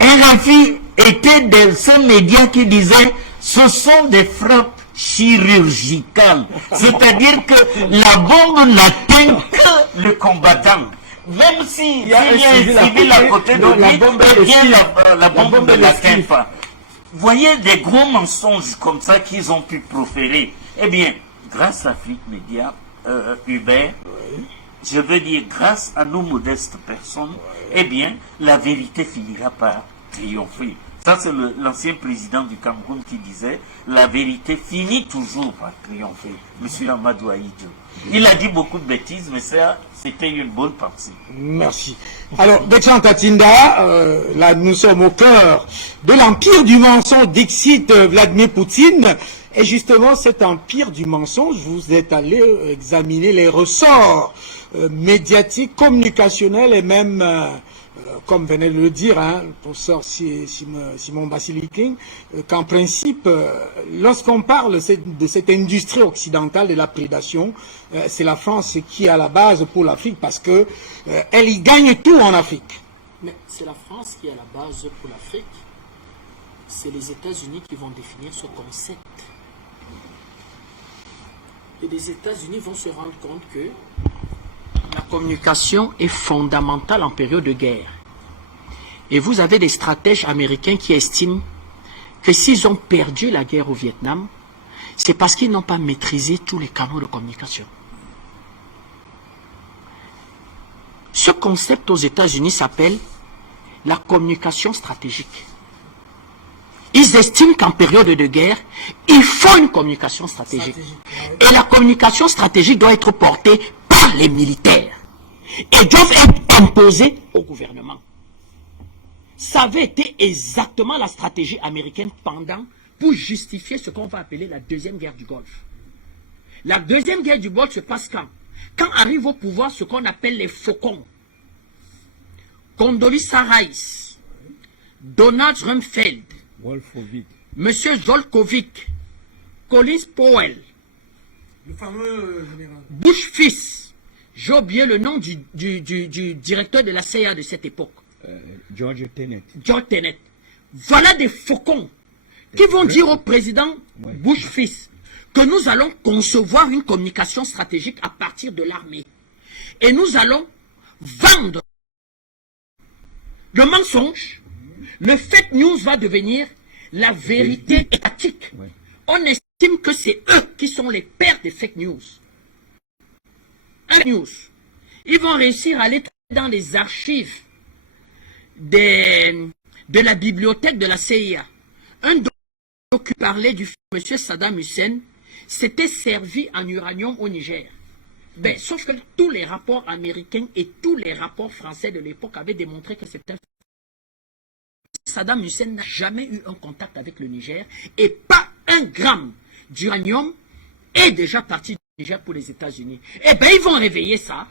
RFI était de ces médias qui disaient ce sont des frappes chirurgicales. C'est-à-dire que la bombe n'atteint que le combattant. Même s'il y a un civil à côté de lui, la bombe ne l'atteint pas. Voyez des gros mensonges comme ça qu'ils ont pu proférer. Eh bien, grâce à Afrique Média, Hubert, je veux dire grâce à nos modestes personnes, eh bien, la vérité finira par triompher. Ça, c'est l'ancien président du Cameroun qui disait, la vérité finit toujours par triompher. Monsieur Amadou Ahidjo. Il a dit beaucoup de bêtises, mais ça, c'était une bonne pensée. Merci. Alors, Bertrand Katinda, là, nous sommes au cœur de l'empire du mensonge d'Ixit Vladimir Poutine. Et justement, cet empire du mensonge, vous êtes allé examiner les ressorts médiatiques, communicationnels et même, comme venait de le dire, hein, le professeur Simon Basiliking, qu'en principe, lorsqu'on parle de cette industrie occidentale de la prédation, c'est la France qui est à la base pour l'Afrique parce que elle y gagne tout en Afrique. Mais c'est la France qui est à la base pour l'Afrique. C'est les États-Unis qui vont définir ce concept. Et les États-Unis vont se rendre compte que la communication est fondamentale en période de guerre. Et vous avez des stratèges américains qui estiment que s'ils ont perdu la guerre au Vietnam, c'est parce qu'ils n'ont pas maîtrisé tous les canaux de communication. Ce concept aux États-Unis s'appelle la communication stratégique. Ils estiment qu'en période de guerre, il faut une communication stratégique. Et la communication stratégique doit être portée par les militaires. Et doivent être imposée au gouvernement. Ça avait été exactement la stratégie américaine pour justifier ce qu'on va appeler la deuxième guerre du Golfe. La deuxième guerre du Golfe se passe quand? Quand arrive au pouvoir ce qu'on appelle les faucons. Condoleezza Rice, Donald Rumsfeld, Wolfowitz. Monsieur Zolkovic, Collins Powell, Le fameux général. Bush fils, j'ai oublié le nom du directeur de la CIA de cette époque, George Tenet. George Tenet. Voilà des faucons qui vont dire au président Bush fils que nous allons concevoir une communication stratégique à partir de l'armée. Et nous allons vendre le mensonge. Le fake news va devenir la vérité étatique. Ouais. On estime que c'est eux qui sont les pères des fake news. News. Ils vont réussir à aller dans les archives de la bibliothèque de la CIA. Un document qui parlait du monsieur Saddam Hussein s'était servi en uranium au Niger. Ben, sauf que tous les rapports américains et tous les rapports français de l'époque avaient démontré que c'était Saddam Hussein n'a jamais eu un contact avec le Niger et pas un gramme d'uranium est déjà parti du Niger pour les États-Unis. Eh bien, ils vont réveiller ça.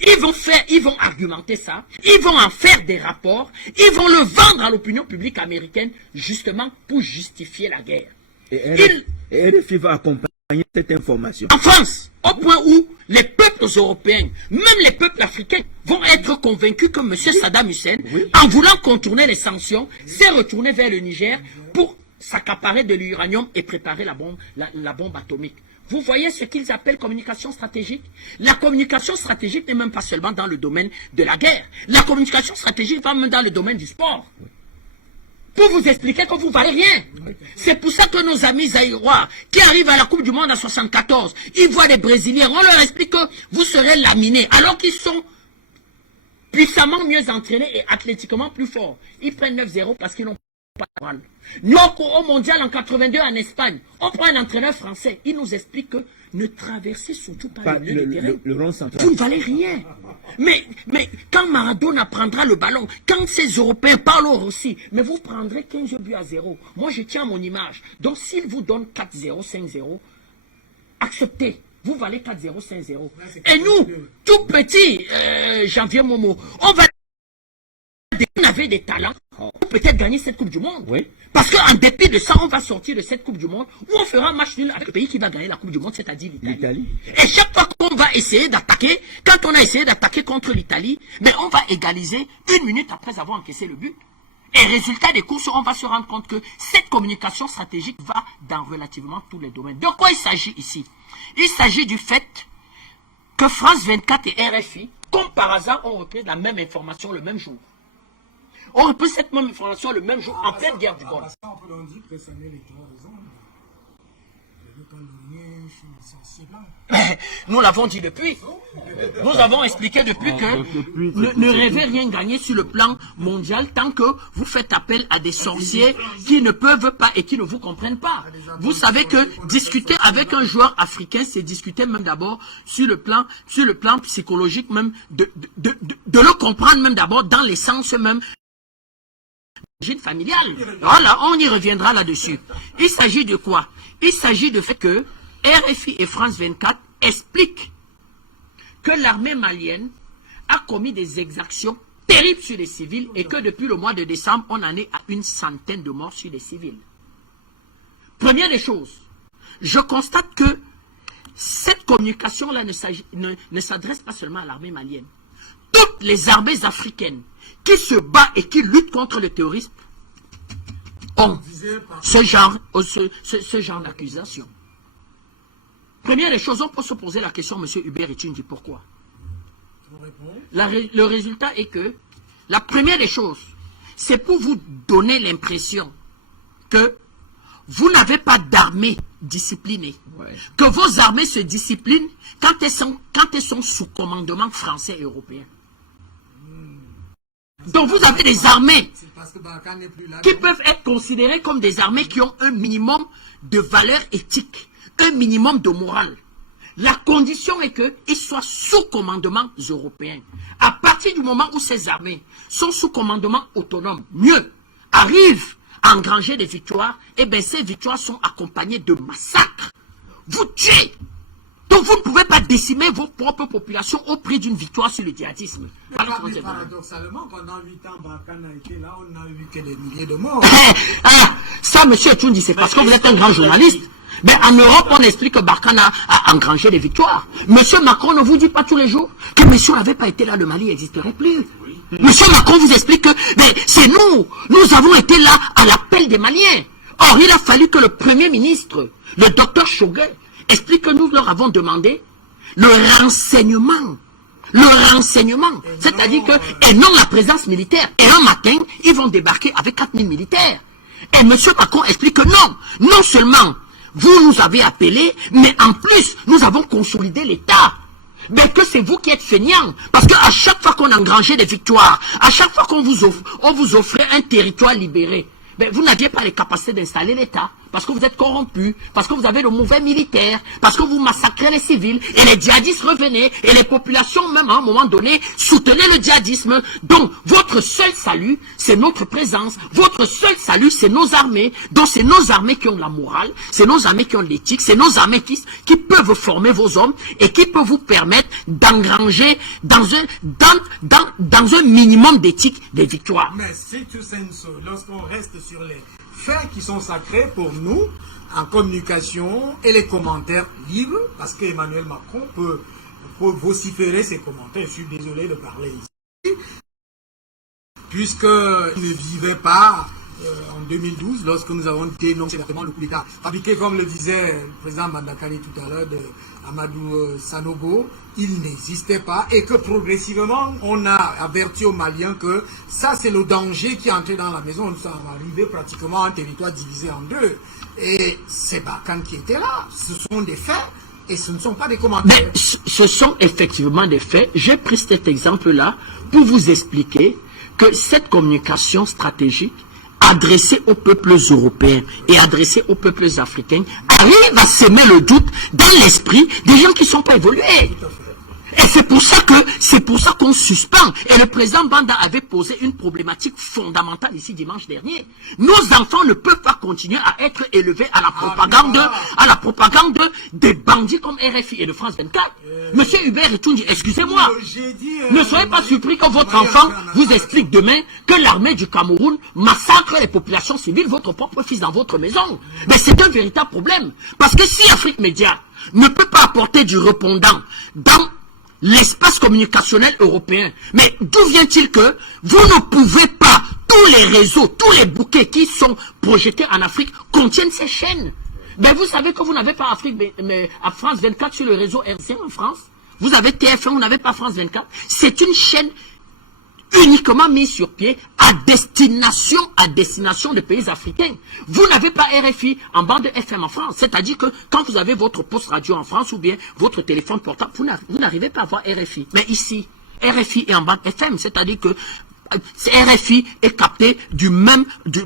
Ils vont argumenter ça, ils vont en faire des rapports, ils vont le vendre à l'opinion publique américaine justement pour justifier la guerre. Et RFI va accompagner cette information. En France, au point où les peuples européens, même les peuples africains, vont être convaincus que M. Saddam Hussein, en voulant contourner les sanctions, s'est retourné vers le Niger pour s'accaparer de l'uranium et préparer la bombe atomique. Vous voyez ce qu'ils appellent communication stratégique? La communication stratégique n'est même pas seulement dans le domaine de la guerre. La communication stratégique va même dans le domaine du sport. Pour vous expliquer que vous valez rien. C'est pour ça que nos amis zaïrois, qui arrivent à la Coupe du Monde en 74, ils voient les Brésiliens, on leur explique que vous serez laminés, alors qu'ils sont puissamment mieux entraînés et athlétiquement plus forts. Ils prennent 9-0 parce qu'ils n'ont pas de moral. Nous, au mondial en 82 en Espagne, on prend un entraîneur français, il nous explique que ne traversez surtout pas le terrain. Le rond central. Vous ne valez rien. Mais quand Maradona prendra le ballon, quand ces Européens parlent aussi, mais vous prendrez 15 buts à 0. Moi, je tiens mon image. Donc, s'ils vous donnent 4-0, 5-0, acceptez. Vous valez 4-0, 5-0. Et nous, tout petits, Janvier Momo, on avait des talents pour peut-être gagner cette Coupe du Monde. Oui. Parce qu'en dépit de ça, on va sortir de cette Coupe du Monde où on fera un match nul avec le pays qui va gagner la Coupe du Monde, c'est-à-dire l'Italie. Et chaque fois qu'on va essayer d'attaquer, quand on a essayé d'attaquer contre l'Italie, mais on va égaliser 1 minute après avoir encaissé le but. Et résultat des courses, on va se rendre compte que cette communication stratégique va dans relativement tous les domaines. De quoi il s'agit ici? Il s'agit du fait que France 24 et RFI, comme par hasard, ont repris la même information le même jour. On reprit cette même information le même jour en pleine guerre du Golfe. On peut donc dire que ça n'est les trois raisons. Le calorien, je suis censé blanc. Nous l'avons dit depuis. Nous avons expliqué depuis que ne rêvez rien gagner sur le plan mondial tant que vous faites appel à des sorciers qui ne peuvent pas et qui ne vous comprennent pas. Vous savez que discuter avec un joueur africain, c'est discuter même d'abord sur le plan psychologique même, de le comprendre même d'abord dans l'essence même familiale. Voilà, on y reviendra là-dessus. Il s'agit de quoi? Il s'agit de fait que RFI et France 24 expliquent que l'armée malienne a commis des exactions terribles sur les civils et que depuis le mois de décembre, on en est à 100 de morts sur les civils. Première des choses, je constate que cette communication-là ne s'adresse pas seulement à l'armée malienne. Toutes les armées africaines qui se battent et qui luttent contre le terrorisme ont ce genre d'accusation. Première des choses, on peut se poser la question, M. Hubert Etundi, pourquoi? Le résultat est que la première des choses, c'est pour vous donner l'impression que vous n'avez pas d'armée disciplinée. Ouais. Que vos armées se disciplinent quand elles sont sous commandement français et européen. Donc vous avez des armées qui peuvent être considérées comme des armées qui ont un minimum de valeur éthique, un minimum de morale. La condition est qu'ils soient sous commandement européen. À partir du moment où ces armées sont sous commandement autonome, mieux, arrivent à engranger des victoires, et bien ces victoires sont accompagnées de massacres. Vous tuez Donc vous ne pouvez pas décimer vos propres populations au prix d'une victoire sur le djihadisme. Mais paradoxalement, pendant 8 ans, Barkhane a été là, on n'a eu que des milliers de morts. Ça, monsieur Tchoundi, c'est parce que vous êtes un grand journaliste. Mais en Europe, on explique que Barkhane a engrangé des victoires. Monsieur Macron ne vous dit pas tous les jours que monsieur n'avait pas été là, le Mali n'existerait plus. Monsieur Macron vous explique que c'est nous avons été là à l'appel des Maliens. Or, il a fallu que le Premier ministre, le docteur Choguet, explique que nous leur avons demandé le renseignement. Le renseignement. C'est-à-dire que, et non la présence militaire. Et un matin, ils vont débarquer avec 4000 militaires. Et M. Macron explique que non seulement vous nous avez appelés, mais en plus, nous avons consolidé l'État. Mais que c'est vous qui êtes feignants. Parce qu'à chaque fois qu'on engrangeait des victoires, à chaque fois qu'on vous offrait un territoire libéré, vous n'aviez pas les capacités d'installer l'État. Parce que vous êtes corrompus, parce que vous avez le mauvais militaire, parce que vous massacrez les civils, et les djihadistes revenaient, et les populations, même à un moment donné, soutenaient le djihadisme. Donc, votre seul salut, c'est notre présence. Votre seul salut, c'est nos armées. Donc, c'est nos armées qui ont la morale, c'est nos armées qui ont l'éthique, c'est nos armées qui peuvent former vos hommes, et qui peuvent vous permettre d'engranger dans un minimum d'éthique des victoires. Mais c'est tout sens, lorsqu'on reste sur les faits qui sont sacrés pour nous, en communication et les commentaires libres, parce qu'Emmanuel Macron peut vociférer ses commentaires. Je suis désolé de parler ici, puisqu'il ne vivait pas en 2012, lorsque nous avons dénoncé vraiment le coup d'État fabriqué, comme le disait le président Mandakani tout à l'heure, de Amadou Sanogo. Il n'existait pas, et que progressivement on a averti aux Maliens que ça c'est le danger qui est entré dans la maison. Nous sommes arrivés pratiquement à un territoire divisé en deux, et c'est Barkhane qui était là. Ce sont des faits et ce ne sont pas des commentaires. Mais ce sont effectivement des faits. J'ai pris cet exemple-là pour vous expliquer que cette communication stratégique adressée aux peuples européens et adressée aux peuples africains arrive à semer le doute dans l'esprit des gens qui ne sont pas évolués. Et c'est pour ça qu'on suspend. Et le président Banda avait posé une problématique fondamentale ici dimanche dernier. Nos enfants ne peuvent pas continuer à être élevés à la propagande des bandits comme RFI et de France 24. Monsieur Hubert Etunji, excusez-moi. Ne soyez pas surpris que votre enfant vous explique demain que l'armée du Cameroun massacre les populations civiles, votre propre fils dans votre maison. Mais c'est un véritable problème. Parce que si Afrique Média ne peut pas apporter du répondant dans l'espace communicationnel européen, mais d'où vient-il que vous ne pouvez pas, tous les réseaux, tous les bouquets qui sont projetés en Afrique contiennent ces chaînes? Ben vous savez que vous n'avez pas à France 24 sur le réseau RCN en France. Vous avez TF1, vous n'avez pas France 24. C'est une chaîne uniquement mise sur pied à destination des pays africains. Vous n'avez pas RFI en bande FM en France. C'est-à-dire que quand vous avez votre poste radio en France ou bien votre téléphone portable, vous n'arrivez pas à voir RFI. Mais ici, RFI est en bande FM. C'est-à-dire que RFI est capté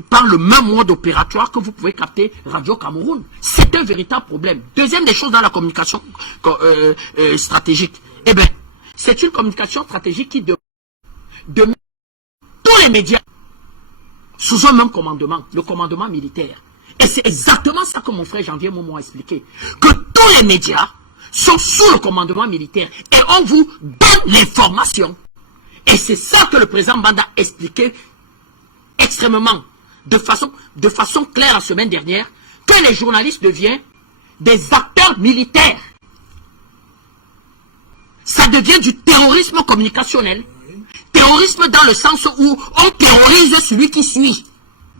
par le même mode opératoire que vous pouvez capter Radio Cameroun. C'est un véritable problème. Deuxième des choses dans la communication stratégique, eh bien, c'est une communication stratégique qui de tous les médias sous un même commandement, le commandement militaire. Et c'est exactement ça que mon frère Janvier Momo a expliqué. Que tous les médias sont sous le commandement militaire et on vous donne l'information. Et c'est ça que le président Banda a expliqué extrêmement, de façon claire la semaine dernière, que les journalistes deviennent des acteurs militaires. Ça devient du terrorisme communicationnel. Terrorisme dans le sens où on terrorise celui qui suit.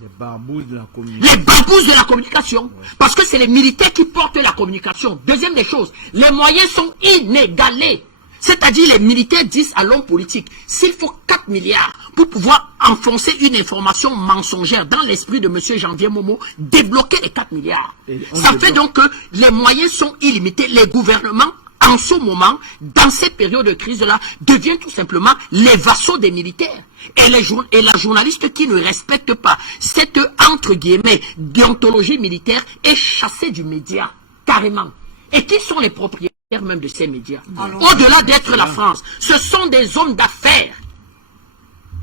Les barbouzes de la communication. Les barbouzes de la communication. Ouais. Parce que c'est les militaires qui portent la communication. Deuxième des choses, les moyens sont inégalés. C'est-à-dire les militaires disent à l'homme politique, s'il faut 4 milliards pour pouvoir enfoncer une information mensongère dans l'esprit de M. Janvier Momo, débloquer les 4 milliards. Ça fait donc que les moyens sont illimités. Les gouvernements, en ce moment, dans cette période de crise-là, deviennent tout simplement les vassaux des militaires. Et la journaliste qui ne respecte pas cette, entre guillemets, déontologie militaire est chassée du média, carrément. Et qui sont les propriétaires même de ces médias? Au-delà d'être la France, ce sont des hommes d'affaires.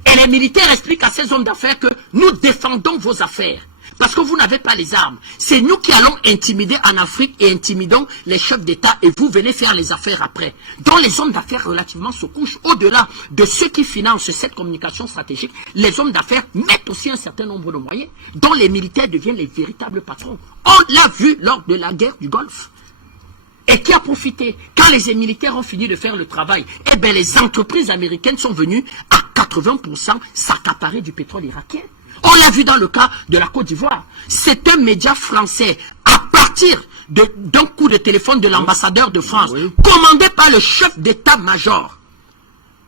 Et les militaires expliquent à ces hommes d'affaires que nous défendons vos affaires. Parce que vous n'avez pas les armes. C'est nous qui allons intimider en Afrique et intimidons les chefs d'État et vous venez faire les affaires après. Donc les hommes d'affaires relativement se couchent au-delà de ceux qui financent cette communication stratégique. Les hommes d'affaires mettent aussi un certain nombre de moyens dont les militaires deviennent les véritables patrons. On l'a vu lors de la guerre du Golfe. Et qui a profité? Quand les militaires ont fini de faire le travail, eh bien les entreprises américaines sont venues à 80% s'accaparer du pétrole irakien. On l'a vu dans le cas de la Côte d'Ivoire. C'est un média français, à partir d'un coup de téléphone de l'ambassadeur de France, commandé par le chef d'état-major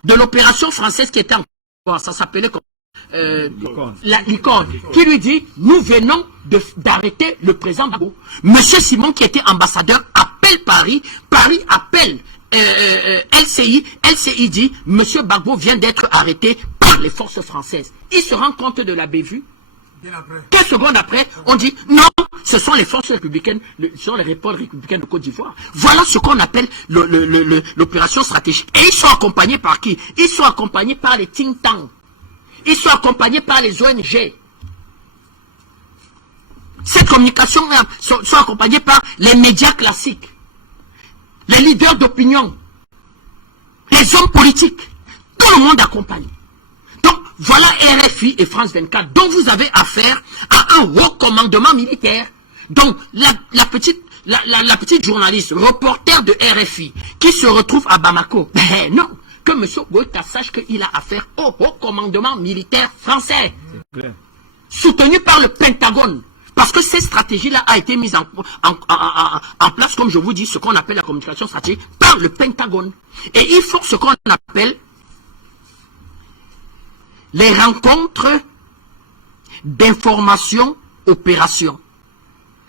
de l'opération française qui était en Côte d'Ivoire, ça s'appelait comme la licorne, qui lui dit, nous venons d'arrêter le président Gbagbo. Monsieur Simon, qui était ambassadeur, appelle Paris, Paris appelle LCI, LCI dit, monsieur Gbagbo vient d'être arrêté par les forces françaises. Il se rend compte de la bévue. Quelques secondes après, on dit, non, ce sont les forces républicaines, ce sont les réponses républicaines de Côte d'Ivoire. Voilà ce qu'on appelle l'opération stratégique. Et ils sont accompagnés par qui? Ils sont accompagnés par les think tanks. Ils sont accompagnés par les ONG. Cette communication sont accompagnés par les médias classiques, les leaders d'opinion, les hommes politiques. Tout le monde accompagne. Donc, voilà RFI et France 24, dont vous avez affaire à un haut commandement militaire. Donc, la petite journaliste, reporter de RFI, qui se retrouve à Bamako, ben non, que M. Goïta sache qu'il a affaire au haut commandement militaire français, soutenu par le Pentagone. Parce que cette stratégie-là a été mise en place, comme je vous dis, ce qu'on appelle la communication stratégique, par le Pentagone. Et ils font ce qu'on appelle les rencontres d'information-opération.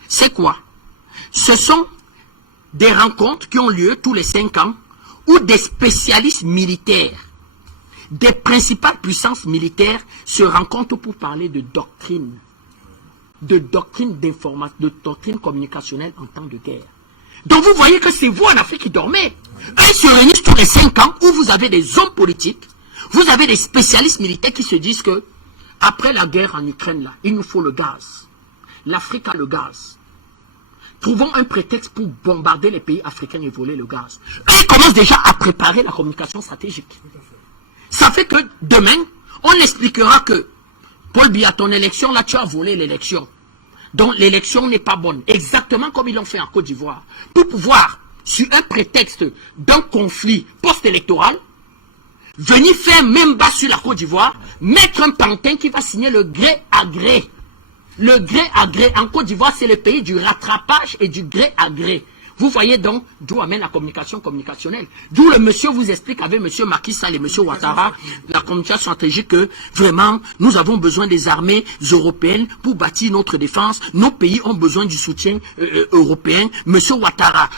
C'est quoi? Ce sont des rencontres qui ont lieu tous les 5 ans où des spécialistes militaires, des principales puissances militaires se rencontrent pour parler de doctrine d'information, de doctrine communicationnelle en temps de guerre. Donc vous voyez que c'est vous en Afrique qui dormez. Ils se réunissent tous les 5 ans où vous avez des hommes politiques, vous avez des spécialistes militaires qui se disent que après la guerre en Ukraine, là, il nous faut le gaz. L'Afrique a le gaz. Trouvons un prétexte pour bombarder les pays africains et voler le gaz. Ils commencent déjà à préparer la communication stratégique. Ça fait que demain, on expliquera que Paul Biya, ton élection, là, tu as volé l'élection. Donc l'élection n'est pas bonne. Exactement comme ils l'ont fait en Côte d'Ivoire. Pour pouvoir, sur un prétexte d'un conflit post-électoral, venir faire même bas sur la Côte d'Ivoire, mettre un pantin qui va signer le gré à gré. Le gré à gré en Côte d'Ivoire, c'est le pays du rattrapage et du gré à gré. Vous voyez donc d'où amène la communication communicationnelle. D'où le monsieur vous explique avec monsieur Macky Sall et monsieur Ouattara, la communication stratégique, que vraiment nous avons besoin des armées européennes pour bâtir notre défense. Nos pays ont besoin du soutien européen. Monsieur Ouattara,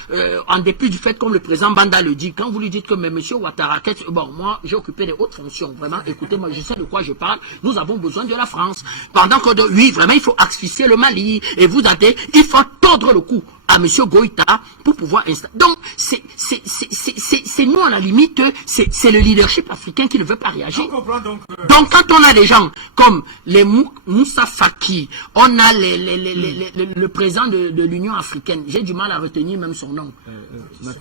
en dépit du fait, comme le président Banda le dit, quand vous lui dites que mais monsieur Ouattara, bon, moi j'ai occupé des hautes fonctions, vraiment, écoutez, moi je sais de quoi je parle, nous avons besoin de la France. Pendant que, oui, vraiment, il faut asphyxier le Mali, et vous avez, il faut tordre le cou à M. Goïta pour pouvoir installer. Donc, c'est nous, à la limite, c'est le leadership africain qui ne veut pas réagir. Donc, quand on a des gens comme les Moussa Faki, on a le président de l'Union africaine, j'ai du mal à retenir même son nom,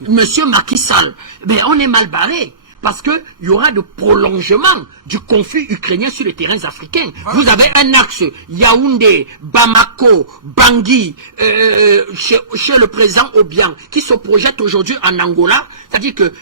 Monsieur Macky Sall, ben, on est mal barré. Parce qu'il y aura de prolongement du conflit ukrainien sur les terrains africains. Vous avez un axe Yaoundé, Bamako, Bangui, chez le président Obiang, qui se projette aujourd'hui en Angola, c'est-à-dire que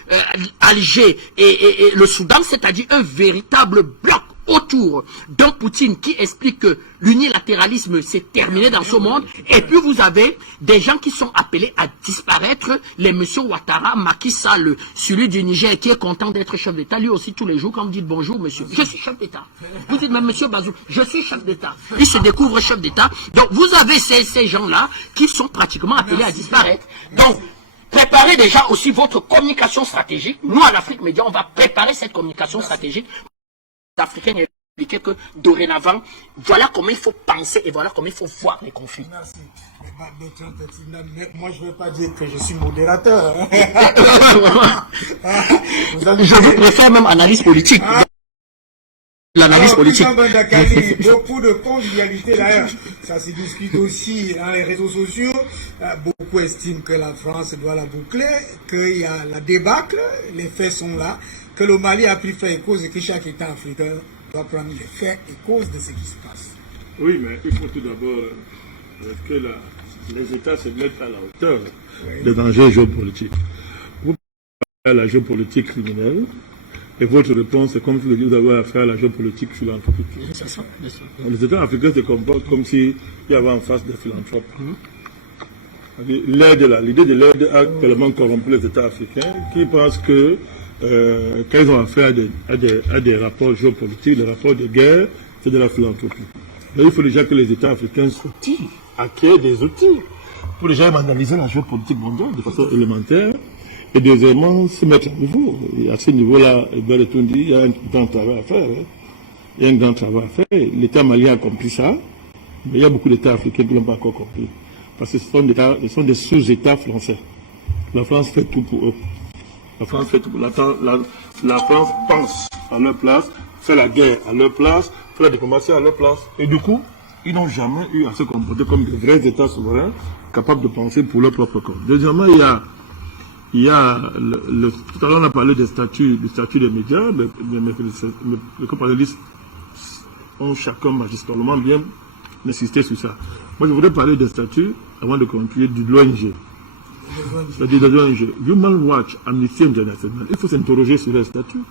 Alger et le Soudan, c'est-à-dire un véritable bloc autour d'un Poutine qui explique que l'unilatéralisme s'est terminé dans ce monde, et puis vous avez des gens qui sont appelés à disparaître, les monsieur Ouattara, Macky Sall, celui du Niger qui est content d'être chef d'État, lui aussi tous les jours quand vous dites bonjour monsieur, je suis chef d'État. Vous dites même monsieur Bazou, je suis chef d'État. Il se découvre chef d'État. Donc vous avez ces gens-là qui sont pratiquement appelés à disparaître. Donc préparez déjà aussi votre communication stratégique. Nous à l'Afrique Média, on va préparer cette communication stratégique. Africains expliquer que dorénavant, voilà comment il faut penser et voilà comment il faut voir les conflits. Merci. Mais moi, je ne veux pas dire que je suis modérateur. Je vous préfère même analyse politique. l'analyse politique. Beaucoup de convivialité d'ailleurs, ça se discute aussi dans les réseaux sociaux. Beaucoup estiment que la France doit la boucler, qu'il y a la débâcle, les faits sont là, que le Mali a pris fait et cause et que chaque État africain doit prendre les faits et cause de ce qui se passe. Oui, mais il faut tout d'abord que les États se mettent à la hauteur des enjeux géopolitiques. Vous parlez à la géopolitique criminelle, et votre réponse est comme si vous avez affaire à la géopolitique philanthropique. Les États africains se comportent comme s'il y avait en face des philanthropes. L'idée de l'aide a tellement corrompu les États africains qui pensent que quand ils ont affaire à des rapports géopolitiques, des rapports de guerre, c'est de la philanthropie. Mais il faut déjà que les États africains s'outillent, à créer des outils pour déjà analyser la géopolitique mondiale de façon élémentaire. Et deuxièmement, se mettre à niveau. Et à ce niveau-là, il y a un grand travail à faire. Il y a un grand travail à faire. L'État malien a compris ça, mais il y a beaucoup d'États africains qui ne l'ont pas encore compris. Parce que ce sont des sous-États français. La France fait tout pour eux. La France fait tout pour eux. La France pense à leur place, fait la guerre à leur place, fait la diplomatie à leur place. Et du coup, ils n'ont jamais eu à se comporter comme de vrais États souverains, capables de penser pour leur propre compte. Deuxièmement, il y a tout à l'heure on a parlé du statut des médias, les companélistes ont chacun magistralement bien insisté sur ça. Moi je voudrais parler des statuts avant de conclure de l'ONG. C'est-à-dire de l'ONG. Human Watch, Amnesty International, il faut s'interroger sur les statuts.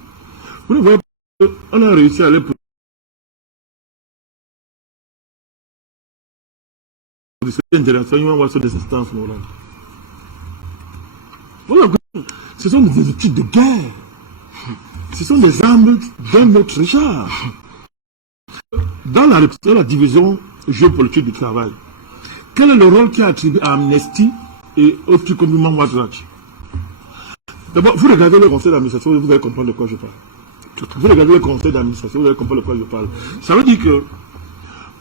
Vous ne voyez pas qu'on a réussi à aller pour international, Human Watch sur des instances morales. Voilà, ce sont des outils de guerre. Ce sont des armes d'un autre genre. Dans la division géopolitique du travail, quel est le rôle qui est attribué à Amnesty et autres comme Human Watch? D'abord, vous regardez le conseil d'administration, vous allez comprendre de quoi je parle. Vous regardez le conseil d'administration, vous allez comprendre de quoi je parle. Ça veut dire que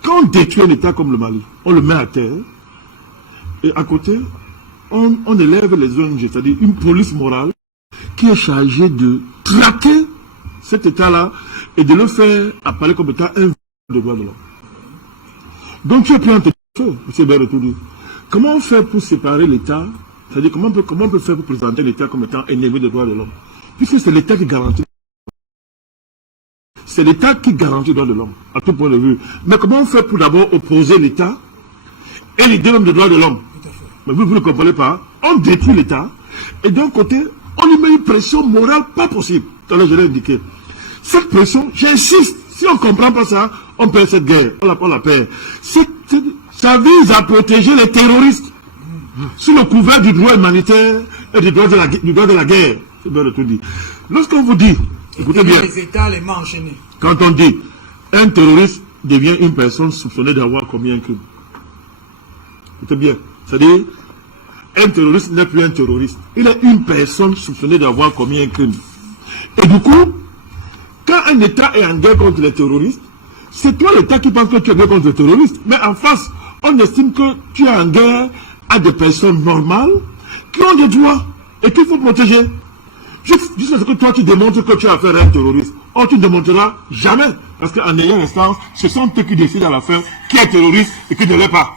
quand on détruit un État comme le Mali, on le met à terre, et à côté, on élève les ONG, c'est-à-dire une police morale qui est chargée de traquer cet État-là et de le faire apparaître comme étant un de droit de l'homme. Donc tu es pris en tête, M. Berretoudi. Comment on fait pour séparer l'État, c'est-à-dire comment on peut faire pour présenter l'État comme étant ennemi des droits de l'homme? Puisque c'est l'État qui garantit. C'est l'État qui garantit les droits de l'homme, à tout point de vue. Mais comment on fait pour d'abord opposer l'État et l'idée même des droits de l'homme? Mais vous ne comprenez pas. On détruit l'État et d'un côté, on lui met une pression morale pas possible. Tout à l'heure, je l'ai indiqué. Cette pression, j'insiste, si on ne comprend pas ça, on perd cette guerre. On la perd. Ça vise à protéger les terroristes sous le couvert du droit humanitaire et du droit de la guerre. C'est bien de tout dit. Lorsqu'on vous dit, écoutez bien, les États, les mains enchaînées. Quand on dit un terroriste devient une personne soupçonnée d'avoir commis un crime. Écoutez bien. C'est-à-dire, un terroriste n'est plus un terroriste. Il est une personne soupçonnée d'avoir commis un crime. Et du coup, quand un État est en guerre contre les terroristes, c'est toi l'État qui pense que tu es en guerre contre les terroristes. Mais en face, on estime que tu es en guerre à des personnes normales qui ont des droits et qu'il faut protéger. Jusqu'à ce que toi tu démontres que tu as affaire à un terroriste. Or tu ne démontreras jamais. Parce qu'en ayant instance, ce sont eux qui décident à la fin qui est terroriste et qui ne l'est pas.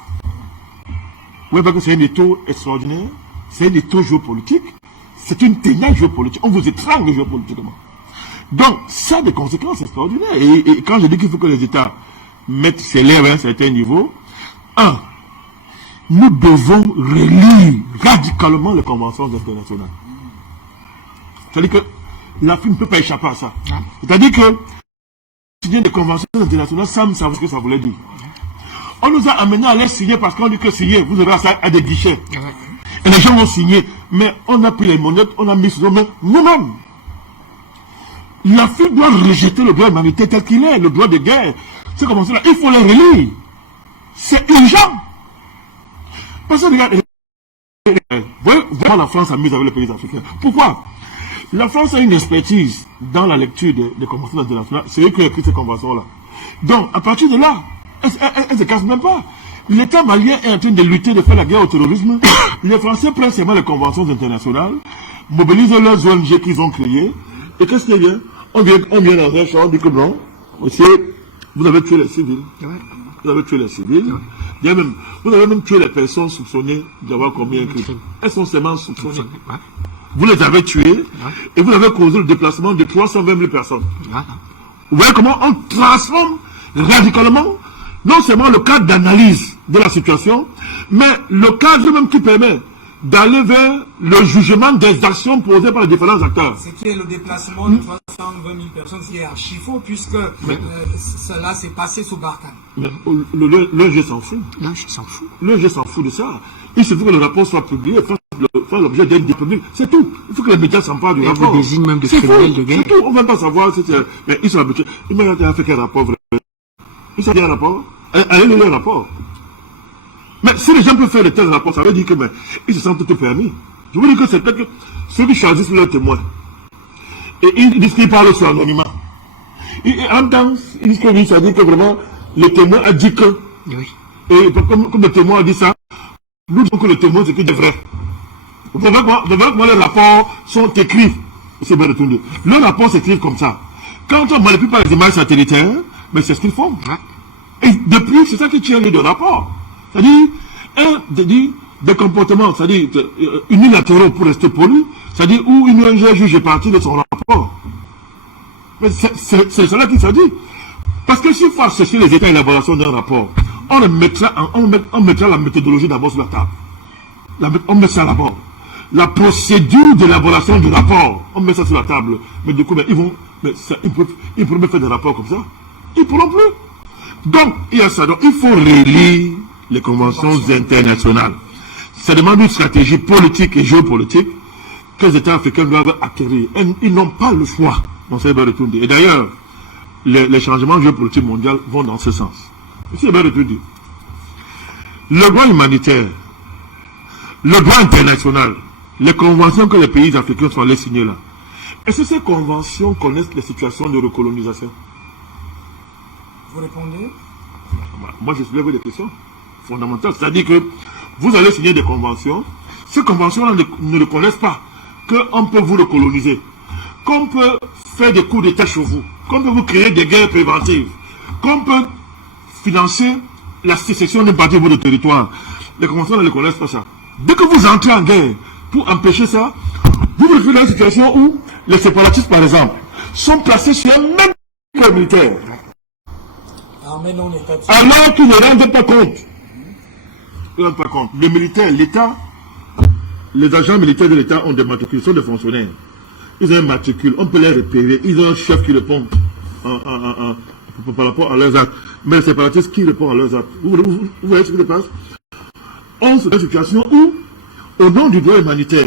Vous voyez que c'est un étau extraordinaire, c'est un étau géopolitique, c'est une ténèbre géopolitique, on vous étrangle géopolitiquement. Donc, ça a des conséquences extraordinaires. Et quand je dis qu'il faut que les États mettent ses lèvres à un certain niveau, nous devons relire radicalement les conventions internationales. C'est-à-dire que l'Afrique ne peut pas échapper à ça. C'est-à-dire que signer des conventions internationales sans savoir ce que ça voulait dire. On nous a amenés à les signer parce qu'on dit que signer, vous aurez ça à des guichets. Et les gens ont signé. Mais on a pris les monnaies, on a mis sur nous-mêmes. L'Afrique doit rejeter le droit humanitaire tel qu'il est, le droit de guerre. C'est comme ça, il faut les relire. C'est urgent. Parce que regardez, vraiment la France s'amuse avec les pays africains. Pourquoi? La France a une expertise dans la lecture des conventions internationales. C'est eux qui ont écrit ces conventions-là. Donc, à partir de là, elle ne se casse même pas. L'État malien est en train de lutter, de faire la guerre au terrorisme. Les Français prennent seulement les conventions internationales, mobilisent leurs ONG qu'ils ont créées. Et qu'est-ce qu'il y a? On vient dans un champ, on dit que non, Monsieur, vous avez tué les civils. Vous avez tué les civils. Il y a même, vous avez même tué les personnes soupçonnées d'avoir commis un crime. Elles sont seulement soupçonnées. Vous les avez tuées et vous avez causé le déplacement de 320 000 personnes. Vous voyez comment on transforme radicalement non seulement le cadre d'analyse de la situation, mais le cadre même qui permet d'aller vers le jugement des actions posées par les différents acteurs. Ce qui est le déplacement de 320 000 personnes, c'est archi faux, puisque cela s'est passé sous Barkhane. Mais le jeu s'en fout. Le jeu s'en fout de ça. Il suffit que le rapport soit publié, fasse l'objet d'un débat public. C'est tout. Il faut que les médias s'emparent du rapport. Vous désigne même de criminels de guerre. C'est tout. On ne va pas savoir si c'est... Mais ils sont habitués. Ils m'ont fait quel rapport vrai. Ils sont un rapport. Allez lire le rapport. Mais si les gens peuvent faire de tels rapports, ça veut dire que ils se sentent tout permis. Je vous dis que c'est peut-être que ceux qui choisissent leurs témoins. Et ils disent qu'ils parlent sur l'anonymat. Et en même temps, ils disent que ça dit que vraiment, le témoin a dit que. Oui. Et comme le témoin a dit ça, nous disons que le témoin c'est que de vrai. Vous voyez comment les rapports sont écrits. C'est bien retourné. Le rapport s'écrit comme ça. Quand on ne manipule pas les images satellitaires, mais c'est ce qu'ils font. Et depuis, c'est ça qui tient le rapport. C'est-à-dire, des comportements, c'est-à-dire unilatéraux pour rester poli, c'est-à-dire où une ONG juge partie de son rapport. Mais c'est cela qui s'est dit. Parce que s'il faut chercher les états d'élaboration d'un rapport, on mettra la méthodologie d'abord sur la table. On met ça d'abord. La procédure d'élaboration du rapport, on met ça sur la table. Mais du coup, ils pourront me faire des rapports comme ça. Ils pourront plus. Donc, il y a ça. Donc, il faut relire les conventions internationales. Ça demande une stratégie politique et géopolitique que les États africains doivent acquérir. Ils n'ont pas le choix. Et d'ailleurs, les changements géopolitiques mondiaux vont dans ce sens. C'est bien retourné. Le droit humanitaire, le droit international, les conventions que les pays africains sont allés signer là, est-ce que ces conventions connaissent les situations de recolonisation? Vous répondez? Moi, je soulève des questions fondamentales. C'est-à-dire que vous allez signer des conventions. Ces conventions-là ne reconnaissent pas qu'on peut vous recoloniser, qu'on peut faire des coups d'État chez vous, qu'on peut vous créer des guerres préventives, qu'on peut financer la sécession d'une partie de votre territoire. Les conventions ne reconnaissent pas ça. Dès que vous entrez en guerre pour empêcher ça, vous vous retrouvez dans une situation où les séparatistes, par exemple, sont placés sur un même corps militaire. Alors qu'ils ne rendent pas compte. Ils ne rendent pas compte. Les militaires, l'État, les agents militaires de l'État ont des matricules, sont des fonctionnaires. Ils ont un matricule, on peut les repérer. Ils ont un chef qui répond par rapport à leurs actes. Mais les séparatistes qui répondent à leurs actes. Vous voyez ce qui se passe? On se met dans une situation où, au nom du droit humanitaire,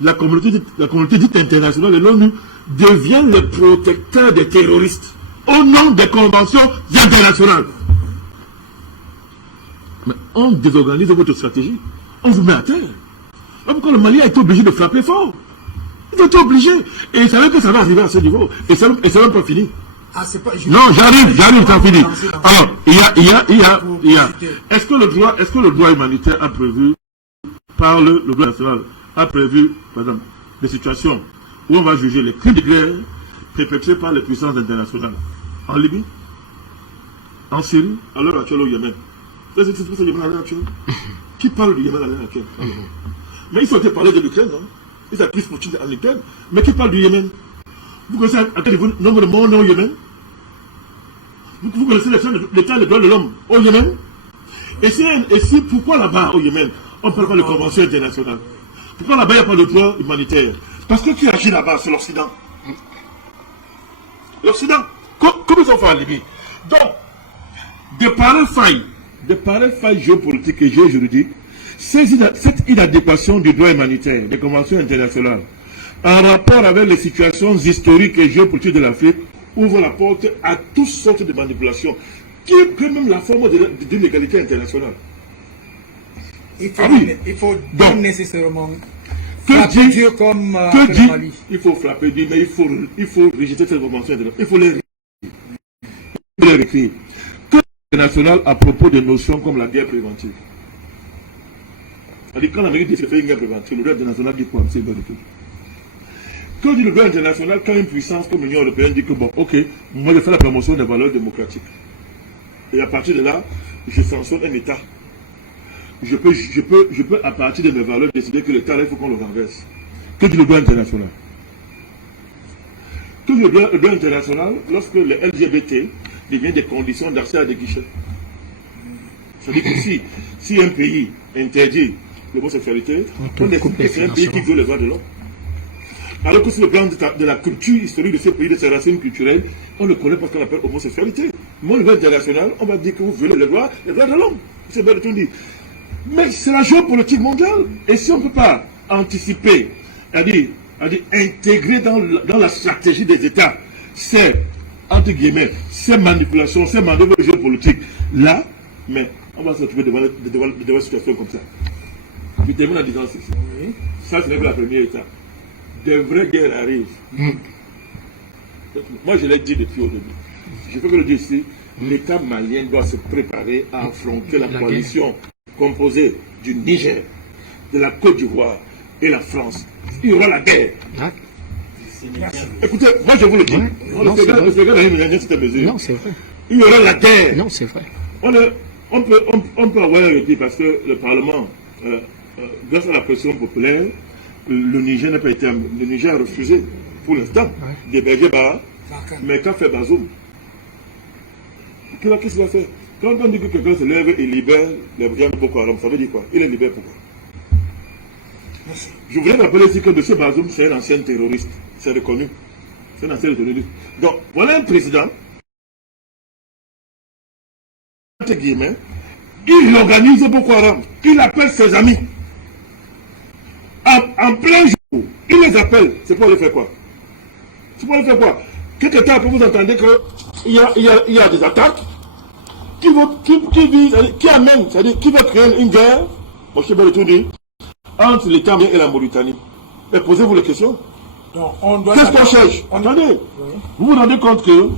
la communauté dite internationale et l'ONU devient le protecteur des terroristes au nom des conventions internationales. Mais on désorganise votre stratégie. On vous met à terre. Pourquoi le Mali a été obligé de frapper fort? Il a été obligé. Et il savait que ça va arriver à ce niveau. Et ça n'est pas fini. Non, j'arrive, t'as fini. Alors, il y a. Est-ce que le droit humanitaire a prévu, par le droit national, a prévu, par exemple, des situations où on va juger les crimes de guerre perpétrés par les puissances internationales? En Libye, en Syrie, à l'heure actuelle au Yémen. C'est ce Yémen à l'heure actuelle. Qui parle du Yémen à l'heure actuelle? Mais ils sont été parler de l'Ukraine, non? Ils accusent Poutine en Ukraine. Mais qui parle du Yémen? Vous connaissez à quel niveau nombre de morts au Yémen? Vous connaissez l'état des droits de l'homme au Yémen? Et si pourquoi là-bas au Yémen, on ne parle pas de convention internationale? Pourquoi là-bas il n'y a pas de droit humanitaire? Parce que qui agit là-bas, c'est l'Occident. L'Occident, comme ils ont fait en Libye. Donc, de pareilles failles géopolitiques et géojuridiques, cette inadéquation du droit humanitaire, des conventions internationales, en rapport avec les situations historiques et géopolitiques de l'Afrique, ouvre la porte à toutes sortes de manipulations, qui prennent même la forme d'une égalité internationale. Il faut donc, nécessairement frapper dur comme le Mali. Il faut frapper dur, mais il faut rejeter cette convention internationale. Il faut les réécrire. Que international à propos de notions comme la guerre préventive. C'est-à-dire quand l'Amérique dit que c'est une guerre préventive, le droit international dit quoi? C'est bon du tout. Que dit le droit international quand une puissance comme l'Union européenne dit que bon, ok, moi je fais la promotion des valeurs démocratiques. Et à partir de là, je sanctionne un État. Je peux à partir de mes valeurs décider que l'État, il faut qu'on le renverse. Que dit le droit international? Que dit le droit international lorsque le LGBT devient des conditions d'accès à des guichets? C'est-à-dire que si un pays interdit l'homosexualité, on estime que c'est un pays qui veut les droits de l'homme. Alors que sur le plan de la culture historique de ce pays, de ses racines culturelles, on ne connaît pas ce qu'on appelle homosexualité. Moi, au niveau international, on va dire que vous violez les droits de l'homme. C'est bien de tout dire. Mais c'est la géopolitique mondiale. Et si on ne peut pas anticiper, c'est-à-dire intégrer dans la stratégie des États, ces, entre guillemets, ces manipulations, ces manœuvres géopolitiques, là, mais on va se retrouver devant des situations comme ça. Je termine en disant ceci. Ça, ce n'est que la première étape. Des vraies guerres arrivent. Moi, je l'ai dit depuis au début. Je peux le dire ici. L'État malien doit se préparer à affronter la coalition composée du Niger, de la Côte d'Ivoire et la France. Il y aura la guerre. Écoutez, moi je vous le dis. Non, c'est vrai. Il y aura la guerre. Non, c'est vrai. On peut avoir un répit parce que le Parlement, grâce à la pression populaire, le Niger n'a pas été. Le Niger a refusé, pour l'instant, d'héberger Bara. Mais qu'a fait Bazoum? Qu'est-ce qu'il va faire? Quand on dit que quelqu'un se lève et libère les brigands de Boko Haram, ça veut dire quoi? Il les libère pourquoi? Je voulais rappeler aussi que M. Bazoum, c'est un ancien terroriste. C'est reconnu. C'est un ancien terroriste. Donc, voilà un président. Entre guillemets, il organise Boko Haram. Il appelle ses amis. En plein jour, il les appelle. C'est pour les faire quoi? C'est pour les faire quoi? Quelque temps après, vous entendez qu'il y a des attaques qui amènent, c'est-à-dire qui va créer une guerre, moi je sais pas le tout dire, entre l'État et la Mauritanie. Et posez-vous la question. Qu'est-ce qu'on cherche? Attendez, vous vous rendez compte que,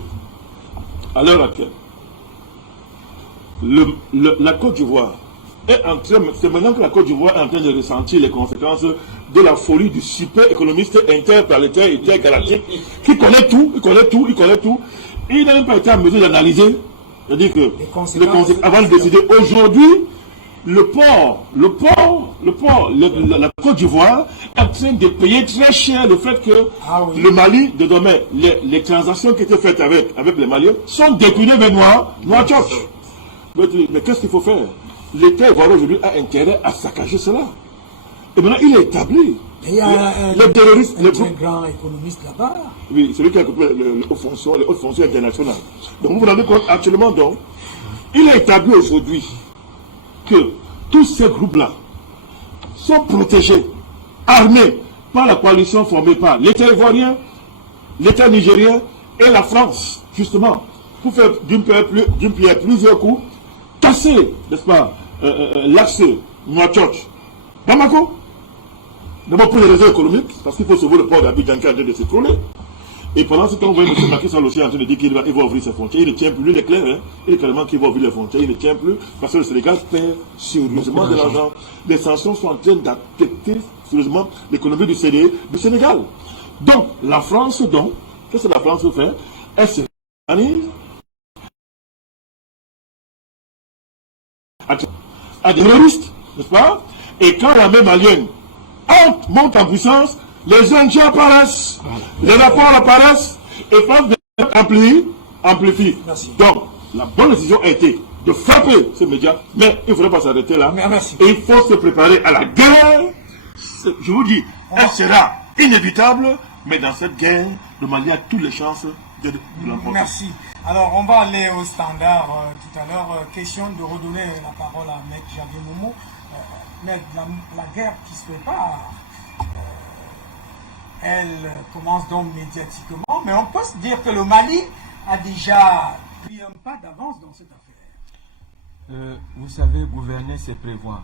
à l'heure actuelle, la Côte d'Ivoire est en train, c'est maintenant que la Côte d'Ivoire est en train de ressentir les conséquences de la folie du super économiste interplanétaire, intergalactique, qui connaît tout, il n'a même pas été en mesure d'analyser, c'est-à-dire que les conséquences, avant de décider. Aujourd'hui, la Côte d'Ivoire est en train de payer très cher le fait que le Mali, désormais, les transactions qui étaient faites avec les Maliens sont déclinées vers Nouakchott. Mais qu'est-ce qu'il faut faire? L'État ivoirien aujourd'hui a intérêt à saccager cela. Et maintenant, il est établi. Il y a les terroristes, un grand économiste là-bas. Oui, celui qui a coupé les hautes fonctions internationales. Donc vous vous rendez compte, actuellement, donc, il est établi aujourd'hui que tous ces groupes-là sont protégés, armés par la coalition formée par l'État ivoirien, l'État nigérien et la France, justement, pour faire d'une pierre plusieurs coups, casser, n'est-ce pas, l'axe Nouakchott, Bamako. D'abord pour les raisons économiques, parce qu'il faut sauver le port d'Abidjan qui est en train de s'écrouler. Et pendant ce temps, vous voyez M. Macky Sall aussi en train de dire qu'il va ouvrir ses frontières. Il ne tient plus, lui, il est clair, hein. Il est clairement qu'il va ouvrir les frontières. Il ne tient plus, parce que le Sénégal perd sérieusement de l'argent. Les sanctions sont en train d'affecter sérieusement l'économie du Sénégal. Donc, la France, qu'est-ce que la France veut faire? Elle se organise à des terroristes, n'est-ce pas? Et quand la même alliée monte en puissance, les ONG apparaissent, les rapports apparaissent, et France amplifie. Merci. Donc, la bonne décision a été de frapper ces médias, mais il ne faudrait pas s'arrêter là. Merci. Et il faut se préparer à la guerre. Je vous dis, elle sera inévitable, mais dans cette guerre, le Mali a toutes les chances de l'emporter. Merci. Alors, on va aller au standard tout à l'heure. Question de redonner la parole à Maître Javier Momo. La guerre qui se prépare, elle commence donc médiatiquement, mais on peut se dire que le Mali a déjà pris un pas d'avance dans cette affaire. Vous savez, gouverner, c'est prévoir.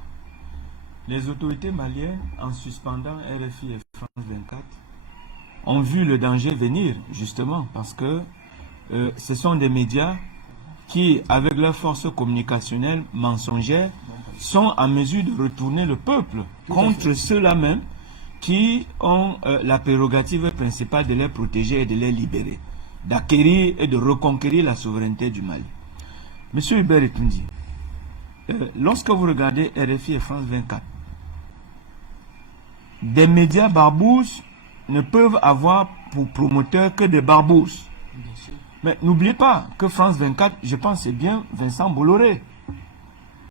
Les autorités maliennes, en suspendant RFI et France 24, ont vu le danger venir, justement, parce que ce sont des médias qui, avec leur force communicationnelle mensongère, sont en mesure de retourner le peuple contre ceux-là même qui ont la prérogative principale de les protéger et de les libérer, d'acquérir et de reconquérir la souveraineté du Mali. Monsieur Hubert Etundi, lorsque vous regardez RFI et France 24, des médias barbouzes ne peuvent avoir pour promoteur que des barbouzes. Mais n'oubliez pas que France 24, je pense, c'est bien Vincent Bolloré.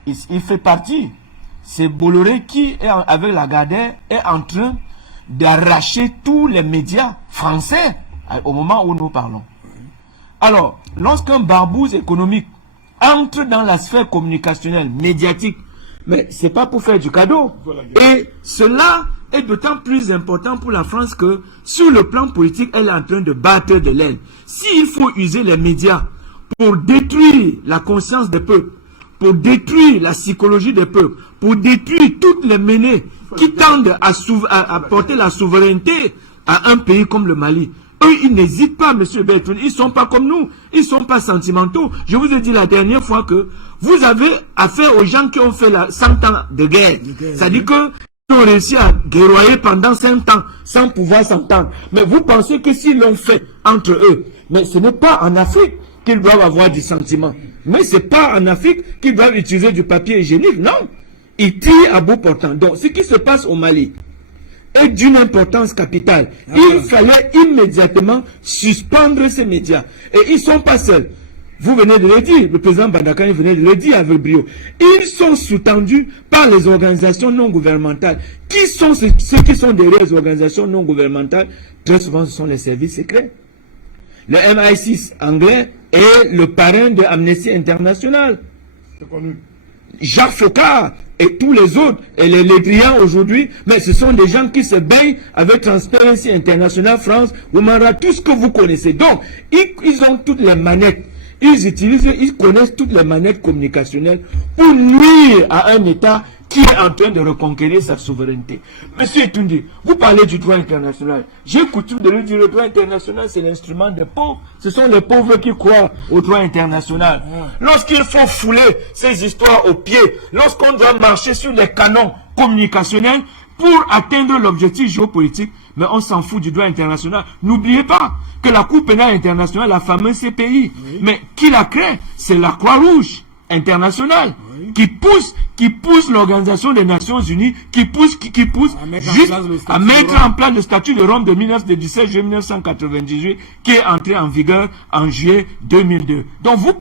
Il fait partie. C'est Bolloré qui, avec Lagardère, est en train d'arracher tous les médias français au moment où nous parlons. Alors, lorsqu'un barbouze économique entre dans la sphère communicationnelle, médiatique, mais c'est pas pour faire du cadeau. Et cela est d'autant plus important pour la France que, sur le plan politique, elle est en train de battre de l'aile. S'il faut user les médias pour détruire la conscience des peuples, pour détruire la psychologie des peuples, pour détruire toutes les menées qui tendent à porter la souveraineté à un pays comme le Mali, eux, ils n'hésitent pas, monsieur Bertrand. Ils ne sont pas comme nous. Ils ne sont pas sentimentaux. Je vous ai dit la dernière fois que vous avez affaire aux gens qui ont fait 100 ans de guerre. C'est-à-dire qu'ils ont réussi à guerroyer pendant 5 ans sans pouvoir s'entendre. Mais vous pensez que s'ils l'ont fait entre eux, mais ce n'est pas en Afrique qu'ils doivent avoir du sentiment. Mais ce n'est pas en Afrique qu'ils doivent utiliser du papier hygiénique. Non. Ils tirent à bout portant. Donc, ce qui se passe au Mali est d'une importance capitale. Il fallait immédiatement suspendre ces médias. Et ils ne sont pas seuls. Vous venez de le dire, le président Bandakani venait de le dire avec brio. Ils sont sous-tendus par les organisations non gouvernementales. Qui sont ceux qui sont derrière les organisations non gouvernementales? Très souvent, ce sont les services secrets. Le MI6 anglais est le parrain de Amnesty International. C'est connu. Jacques Faucard et tous les autres, et les brillants aujourd'hui, mais ce sont des gens qui se baignent avec Transparency International, France, Women Rights, tout ce que vous connaissez. Donc, ils ont toutes les manettes. Ils connaissent toutes les manettes communicationnelles pour nuire à un État qui est en train de reconquérir sa souveraineté. Monsieur Etundi, vous parlez du droit international. J'ai coutume de le dire, le droit international, c'est l'instrument des pauvres. Ce sont les pauvres qui croient au droit international. Lorsqu'il faut fouler ces histoires au pied, lorsqu'on doit marcher sur les canons communicationnels pour atteindre l'objectif géopolitique, mais on s'en fout du droit international. N'oubliez pas que la Cour pénale internationale, la fameuse CPI, mais qui la crée? C'est la Croix-Rouge internationale qui pousse l'Organisation des Nations Unies, qui pousse juste à mettre en place le statut de Rome de 17 juillet 1998 qui est entré en vigueur en juillet 2002. Donc vous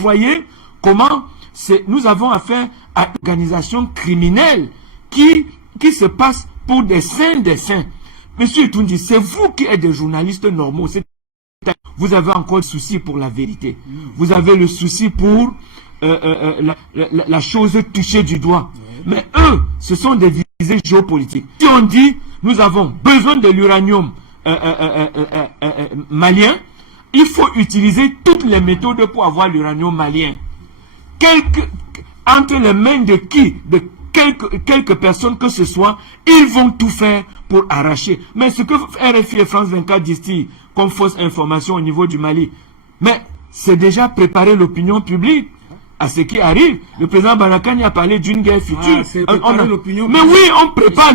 voyez comment nous avons affaire à une organisation criminelle qui se passe pour des saints des saints. Monsieur Etundi, c'est vous qui êtes des journalistes normaux. Vous avez encore le souci pour la vérité. Vous avez le souci pour la chose touchée du doigt. Mais eux, ce sont des visées géopolitiques. Si on dit, nous avons besoin de l'uranium malien, il faut utiliser toutes les méthodes pour avoir l'uranium malien. Entre les mains de qui? De quelques personnes que ce soit, ils vont tout faire pour arracher. Mais ce que RFI et France 24 disent comme fausse information au niveau du Mali, mais c'est déjà préparer l'opinion publique à ce qui arrive. Le président Barakani a parlé d'une guerre future. Mais oui, on prépare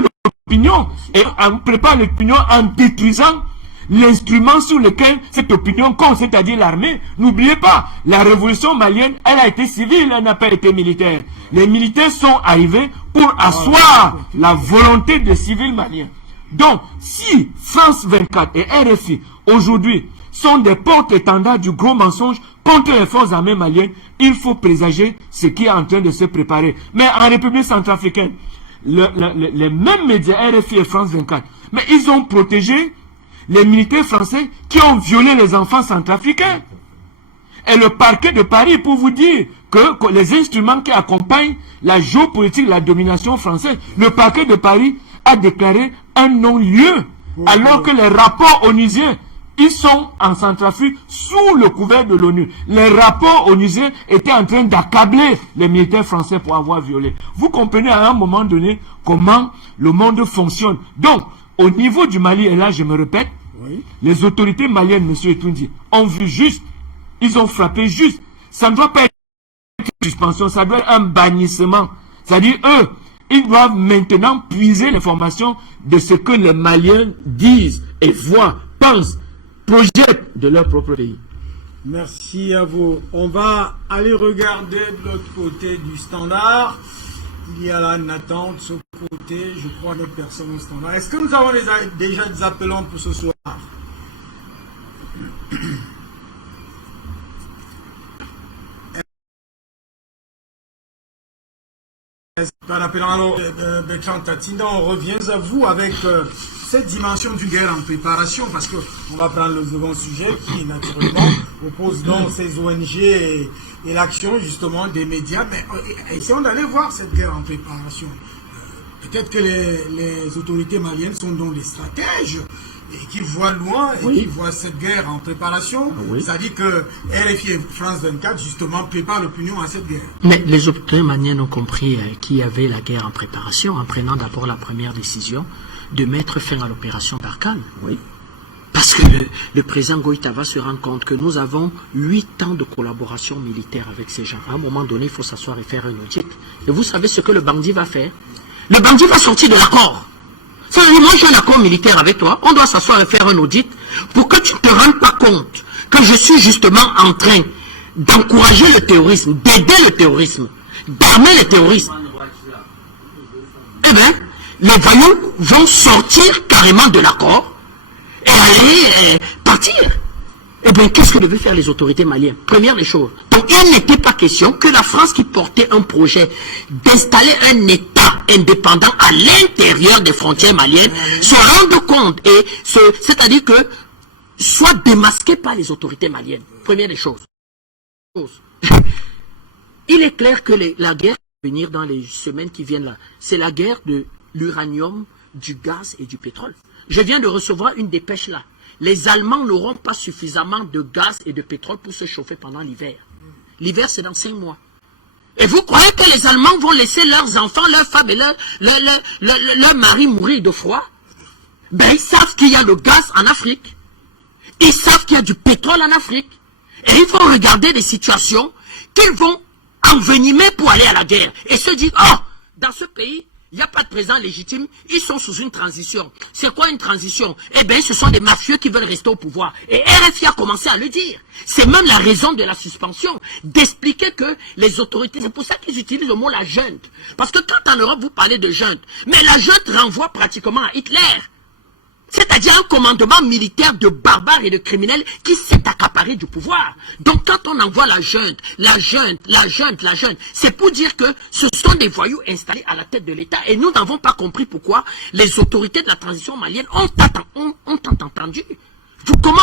l'opinion. Et on prépare l'opinion en détruisant l'instrument sur lequel cette opinion compte, c'est-à-dire l'armée. N'oubliez pas, la révolution malienne, elle a été civile, elle n'a pas été militaire. Les militaires sont arrivés pour asseoir la volonté des civils maliens. Donc, si France 24 et RFI, aujourd'hui, sont des porte-étendards du gros mensonge contre les forces armées maliennes, il faut présager ce qui est en train de se préparer. Mais en République centrafricaine, les mêmes médias, RFI et France 24, mais ils ont protégé les militaires français qui ont violé les enfants centrafricains. Et le parquet de Paris, pour vous dire que les instruments qui accompagnent la géopolitique, la domination française, le parquet de Paris a déclaré un non-lieu, alors que les rapports onusiens, ils sont en Centrafrique sous le couvert de l'ONU. Les rapports onusiens étaient en train d'accabler les militaires français pour avoir violé. Vous comprenez à un moment donné comment le monde fonctionne. Donc, au niveau du Mali, et là je me répète, les autorités maliennes, monsieur Etundi, ont vu juste, ils ont frappé juste. Ça ne doit pas être une suspension, ça doit être un bannissement. C'est-à-dire, eux, Ils doivent maintenant puiser l'information de ce que les Maliens disent et voient, pensent, projettent de leur propre pays. Merci à vous. On va aller regarder de l'autre côté du standard. Il y a là Nathan de ce côté, je crois, d'autres personnes au standard. Est-ce que nous avons déjà des appelants pour ce soir? En appelant Bertrand Tatinda, on revient à vous avec cette dimension du guerre en préparation, parce qu'on va prendre le second sujet qui, naturellement, oppose donc ces ONG et l'action, justement, des médias. Mais essayons d'aller voir cette guerre en préparation. Peut-être que les autorités maliennes sont donc des stratèges et qui voient loin et qui voient cette guerre en préparation. Ça dit que RFI et France 24, justement, préparent l'opinion à cette guerre. Mais les autorités maliennes ont compris qu'il y avait la guerre en préparation en prenant d'abord la première décision de mettre fin à l'opération Barkhane. Oui. Parce que le président Goïta va se rendre compte que nous avons 8 ans de collaboration militaire avec ces gens. À un moment donné, il faut s'asseoir et faire un audit. Et vous savez ce que le bandit va faire? Le bandit va sortir de l'accord. Ça veut dire, moi j'ai un accord militaire avec toi, on doit s'asseoir et faire un audit pour que tu ne te rendes pas compte que je suis justement en train d'encourager le terrorisme, d'aider le terrorisme, d'armer le terrorisme. Eh bien, les voyous vont sortir carrément de l'accord et aller partir. Eh bien, qu'est-ce que devaient faire les autorités maliennes? Première des choses. Donc, il n'était pas question que la France qui portait un projet d'installer un État indépendant à l'intérieur des frontières maliennes se rende compte et c'est-à-dire que soit démasqué par les autorités maliennes. Première des choses. Il est clair que la guerre qui va venir dans les semaines qui viennent là, c'est la guerre de l'uranium, du gaz et du pétrole. Je viens de recevoir une dépêche là. Les Allemands n'auront pas suffisamment de gaz et de pétrole pour se chauffer pendant l'hiver. L'hiver, c'est dans 5 mois. Et vous croyez que les Allemands vont laisser leurs enfants, leurs femmes et leurs maris mourir de froid? Ben, ils savent qu'il y a le gaz en Afrique. Ils savent qu'il y a du pétrole en Afrique. Et ils vont regarder des situations qu'ils vont envenimer pour aller à la guerre. Et se dire, oh, dans ce pays, il n'y a pas de président légitime, ils sont sous une transition. C'est quoi une transition? Eh bien, ce sont des mafieux qui veulent rester au pouvoir. Et RFI a commencé à le dire. C'est même la raison de la suspension, d'expliquer que les autorités, c'est pour ça qu'ils utilisent le mot la junte. Parce que quand en Europe, vous parlez de junte, mais la junte renvoie pratiquement à Hitler. C'est-à-dire un commandement militaire de barbares et de criminels qui s'est accaparé du pouvoir. Donc quand on envoie la junte, c'est pour dire que ce sont des voyous installés à la tête de l'État. Et nous n'avons pas compris pourquoi les autorités de la transition malienne ont entendu. Comment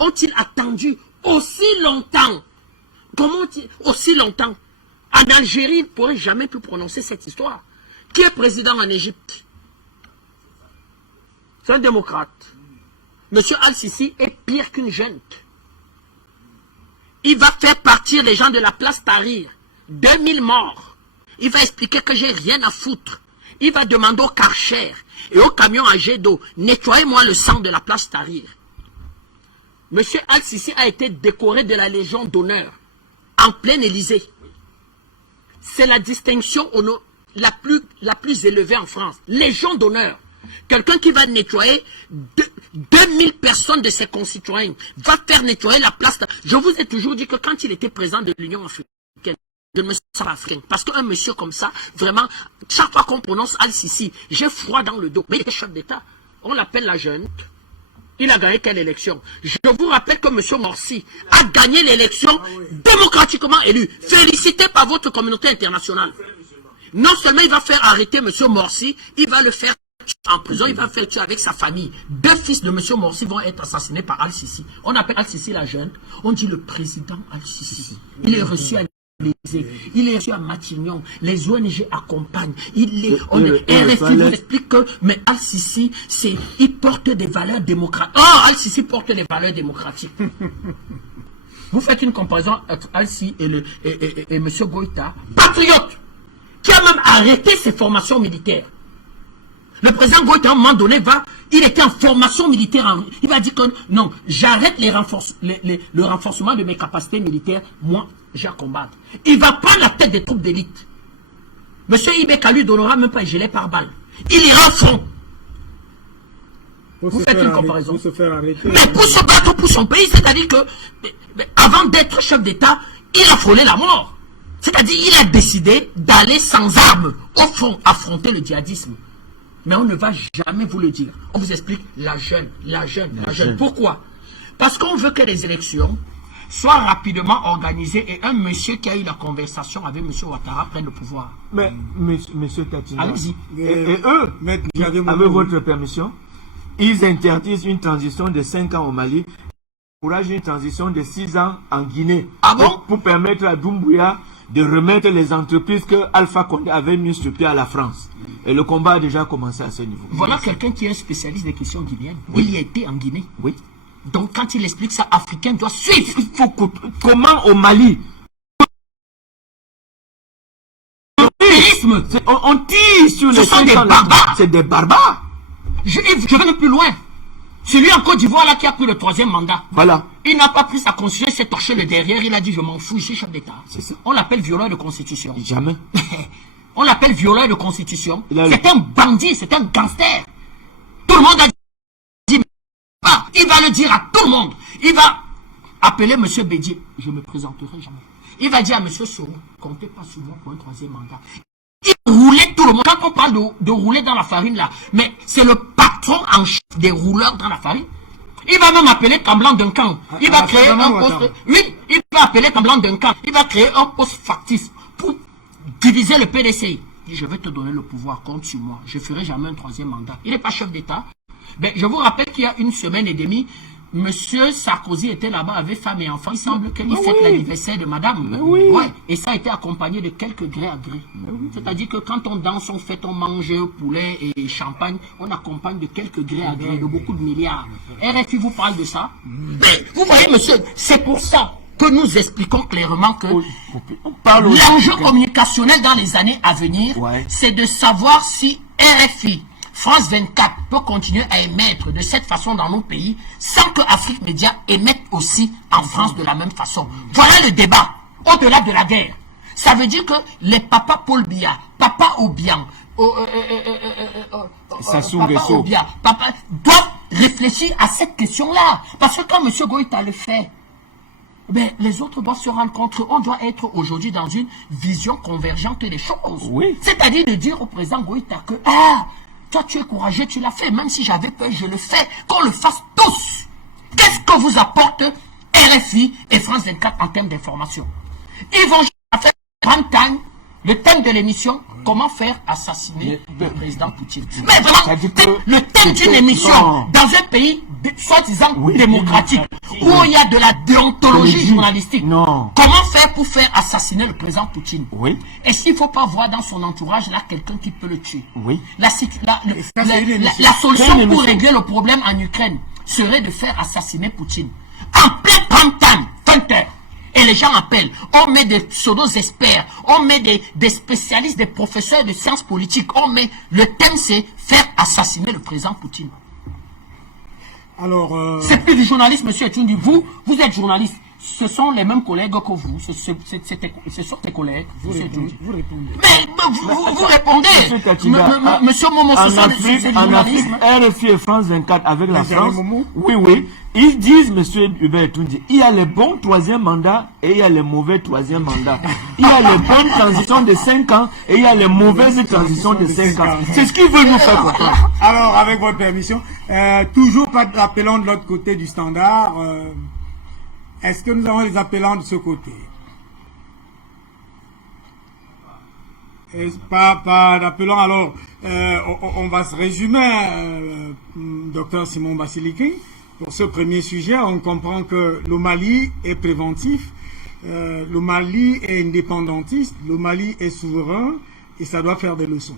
ont-ils attendu aussi longtemps? Comment aussi longtemps? En Algérie, ils ne pourraient jamais plus prononcer cette histoire. Qui est président en Égypte? C'est un démocrate. Monsieur Al-Sisi est pire qu'une junte. Il va faire partir les gens de la place Tahrir. 2000 morts. Il va expliquer que j'ai rien à foutre. Il va demander au Karcher et au camion à jet d'eau, nettoyez-moi le sang de la place Tahrir. Monsieur Al-Sisi a été décoré de la Légion d'honneur en plein Élysée. C'est la distinction la plus élevée en France. Légion d'honneur. Quelqu'un qui va nettoyer 2000 personnes de ses concitoyens, va faire nettoyer la place. Je vous ai toujours dit que quand il était président de l'Union africaine, je ne me sens pas africain. Parce qu'un monsieur comme ça, vraiment, chaque fois qu'on prononce Al-Sisi, j'ai froid dans le dos. Mais il était chef d'État. On l'appelle la junte. Il a gagné quelle élection? Je vous rappelle que M. Morsi a gagné l'élection démocratiquement élu. Félicité par votre communauté internationale. Non seulement il va faire arrêter M. Morsi, il va le faire en prison, il va faire tuer avec sa famille. 2 fils de M. Morsi vont être assassinés par Al-Sisi. On appelle Al-Sisi la junte. On dit le président Al-Sisi. Il est reçu à l'Élysée. Il est reçu à Matignon. Les ONG accompagnent. RFI vous explique que mais Al-Sisi, il porte des valeurs démocratiques. Oh, Al-Sisi porte des valeurs démocratiques. Vous faites une comparaison entre Al-Sisi et M. Goïta, patriote, qui a même arrêté ses formations militaires. Le président Goïta, à un moment donné, il était en formation militaire. Il va dire que non, j'arrête le renforcement de mes capacités militaires. Moi, j'ai à combattre. Il va prendre la tête des troupes d'élite. Monsieur Ibeka lui donnera même pas un gilet pare-balles. Il ira au front. Vous faites une comparaison. Pour se faire arrêter. Mais pour se battre pour son pays, c'est-à-dire que avant d'être chef d'État, il a frôlé la mort. C'est-à-dire il a décidé d'aller sans armes au front affronter le djihadisme. Mais on ne va jamais vous le dire. On vous explique la jeune. Pourquoi? Parce qu'on veut que les élections soient rapidement organisées et un monsieur qui a eu la conversation avec monsieur Ouattara prenne le pouvoir. Mais, monsieur Tatina, allez-y. Et eux, avec votre permission, ils interdisent une transition de 5 ans au Mali, encouragent une transition de 6 ans en Guinée. Ah bon? Pour permettre à Doumbouya de remettre les entreprises que Alpha Condé avait mis sur pied à la France. Et le combat a déjà commencé à ce niveau. Voilà quelqu'un qui est un spécialiste des questions guinéennes. Oui. Il y a été en Guinée. Oui. Donc quand il explique ça, Africain doit suivre. Comment au Mali? On tire sur les... Ce sont des barbares. C'est des barbares. Je vais même plus loin. Celui en Côte d'Ivoire là qui a pris le 3e mandat. Voilà. Il n'a pas pris sa constitution, il s'est torché le derrière, il a dit je m'en fous, je suis chef d'État. On l'appelle violeur de constitution. Jamais. On l'appelle violeur de constitution. C'est un bandit, c'est un gangster. Tout le monde a dit, il va le dire à tout le monde. Il va appeler M. Bédier, je me présenterai jamais. Il va dire à M. Soro, comptez pas sur moi pour un 3e mandat. Il roulait tout le monde. Quand on parle de rouler dans la farine là, mais c'est le patron en chef des rouleurs dans la farine. Il va même appeler Kamblan Duncan. Il va créer un poste. Oui, il va appeler Kamblan Duncan. Il va créer un poste factice pour diviser le PDC. Il dit, je vais te donner le pouvoir, compte sur moi. Je ne ferai jamais un 3e mandat. Il n'est pas chef d'État. Ben, je vous rappelle qu'il y a 1 semaine et demie, Monsieur Sarkozy était là-bas avec femme et enfants. Il semble qu'il fête l'anniversaire de madame. Ouais. Et ça a été accompagné de quelques gré à gré. C'est-à-dire que quand on danse, on fête, on mange poulet et champagne, on accompagne de quelques gré à gré, de beaucoup de milliards. RFI vous parle de ça. Mais vous voyez, monsieur, c'est pour ça que nous expliquons clairement que l'enjeu communicationnel dans les années à venir, c'est de savoir si RFI, France 24 peut continuer à émettre de cette façon dans nos pays sans que Afrique Média émette aussi en France de la même façon. Voilà le débat au-delà de la guerre. Ça veut dire que les papas Paul Biya, papa Obiang, papa doivent réfléchir à cette question-là. Parce que quand M. Goïta le fait, ben, les autres doivent se rendre compte qu'on doit être aujourd'hui dans une vision convergente des choses. C'est-à-dire de dire au président Goïta que toi, tu es courageux, tu l'as fait. Même si j'avais peur, je le fais. Qu'on le fasse tous. Qu'est-ce que vous apporte RFI et France 24 en termes d'information? Ils vont faire grand time. Le thème de l'émission, comment faire assassiner le président Poutine. Mais vraiment, le thème d'une émission dans un pays soi-disant démocratique, où il y a de la déontologie journalistique. Comment faire pour faire assassiner le président Poutine? Est-ce qu'il ne faut pas voir dans son entourage là quelqu'un qui peut le tuer? La solution pour régler le problème en Ukraine serait de faire assassiner Poutine. En plein prime time, 20h. Et les gens appellent, on met des pseudo-experts, on met des spécialistes, des professeurs de sciences politiques, le thème c'est faire assassiner le président Poutine. Alors, c'est plus du journalisme, monsieur Etoundi. Vous êtes journaliste. Ce sont les mêmes collègues que vous. Ce sont tes collègues. Vous répondez. Mais vous répondez. Monsieur Momo, c'est du journalisme. RFI et France 24 avec la France. Ils disent, monsieur Hubert Etoundi, il y a les bons 3e mandats et il y a les mauvais 3e mandats. Il y a les bonnes transitions de 5 ans et il y a les mauvaises transitions de 5 ans. C'est ce qu'ils veulent nous faire comprendre. Alors, avec votre permission, toujours pas d'appelants de l'autre côté du standard. Est-ce que nous avons les appelants de ce côté? Pas d'appelant. Alors, on va se résumer, docteur Simon Basiliki. Pour ce premier sujet, on comprend que le Mali est préventif, le Mali est indépendantiste, le Mali est souverain et ça doit faire des leçons.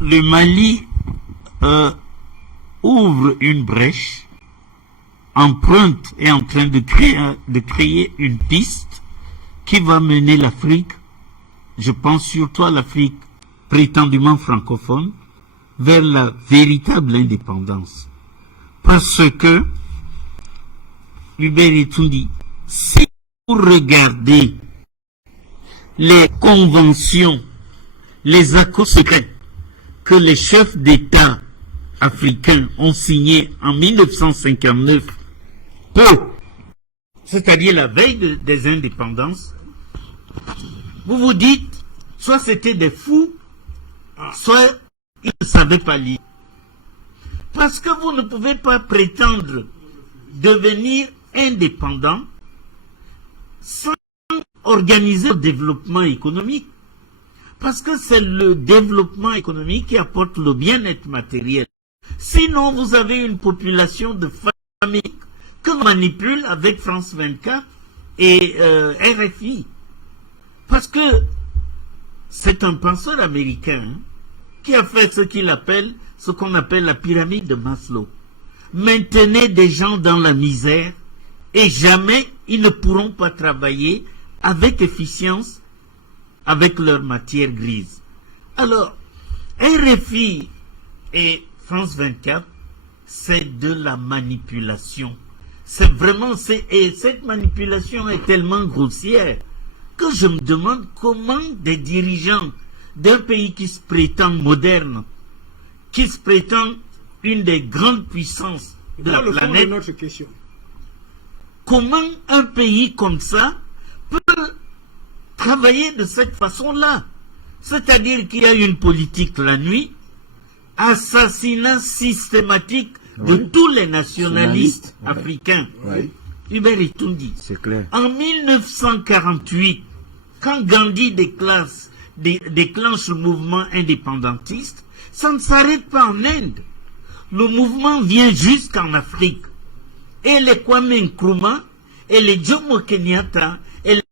Le Mali ouvre une brèche, emprunte est en train de créer une piste qui va mener l'Afrique, je pense surtout à l'Afrique prétendument francophone, vers la véritable indépendance. Parce que, Hubert Etoundi, si vous regardez les conventions, les accords secrets que les chefs d'État africains ont signés en 1959, c'est-à-dire la veille des indépendances, vous vous dites, soit c'était des fous, soit ils ne savaient pas lire. Parce que vous ne pouvez pas prétendre devenir indépendant sans organiser le développement économique. Parce que c'est le développement économique qui apporte le bien-être matériel. Sinon, vous avez une population de familles que l'on manipule avec France 24 et RFI. Parce que c'est un penseur américain qui a fait ce qu'on appelle la pyramide de Maslow. Maintenez des gens dans la misère et jamais ils ne pourront pas travailler avec efficience avec leur matière grise. Alors, RFI et France 24, c'est de la manipulation. C'est vraiment, et cette manipulation est tellement grossière que je me demande comment des dirigeants d'un pays qui se prétend moderne, qui se prétend une des grandes puissances de la planète, notre question. Comment un pays comme ça peut travailler de cette façon-là? C'est-à-dire qu'il y a une politique la nuit, assassinat systématique de tous les nationalistes africains. Hubert Itundi. C'est clair. En 1948, quand Gandhi déclenche le mouvement indépendantiste, ça ne s'arrête pas en Inde. Le mouvement vient jusqu'en Afrique. Et les Kwame Nkrumah et les Jomo Kenyatta et les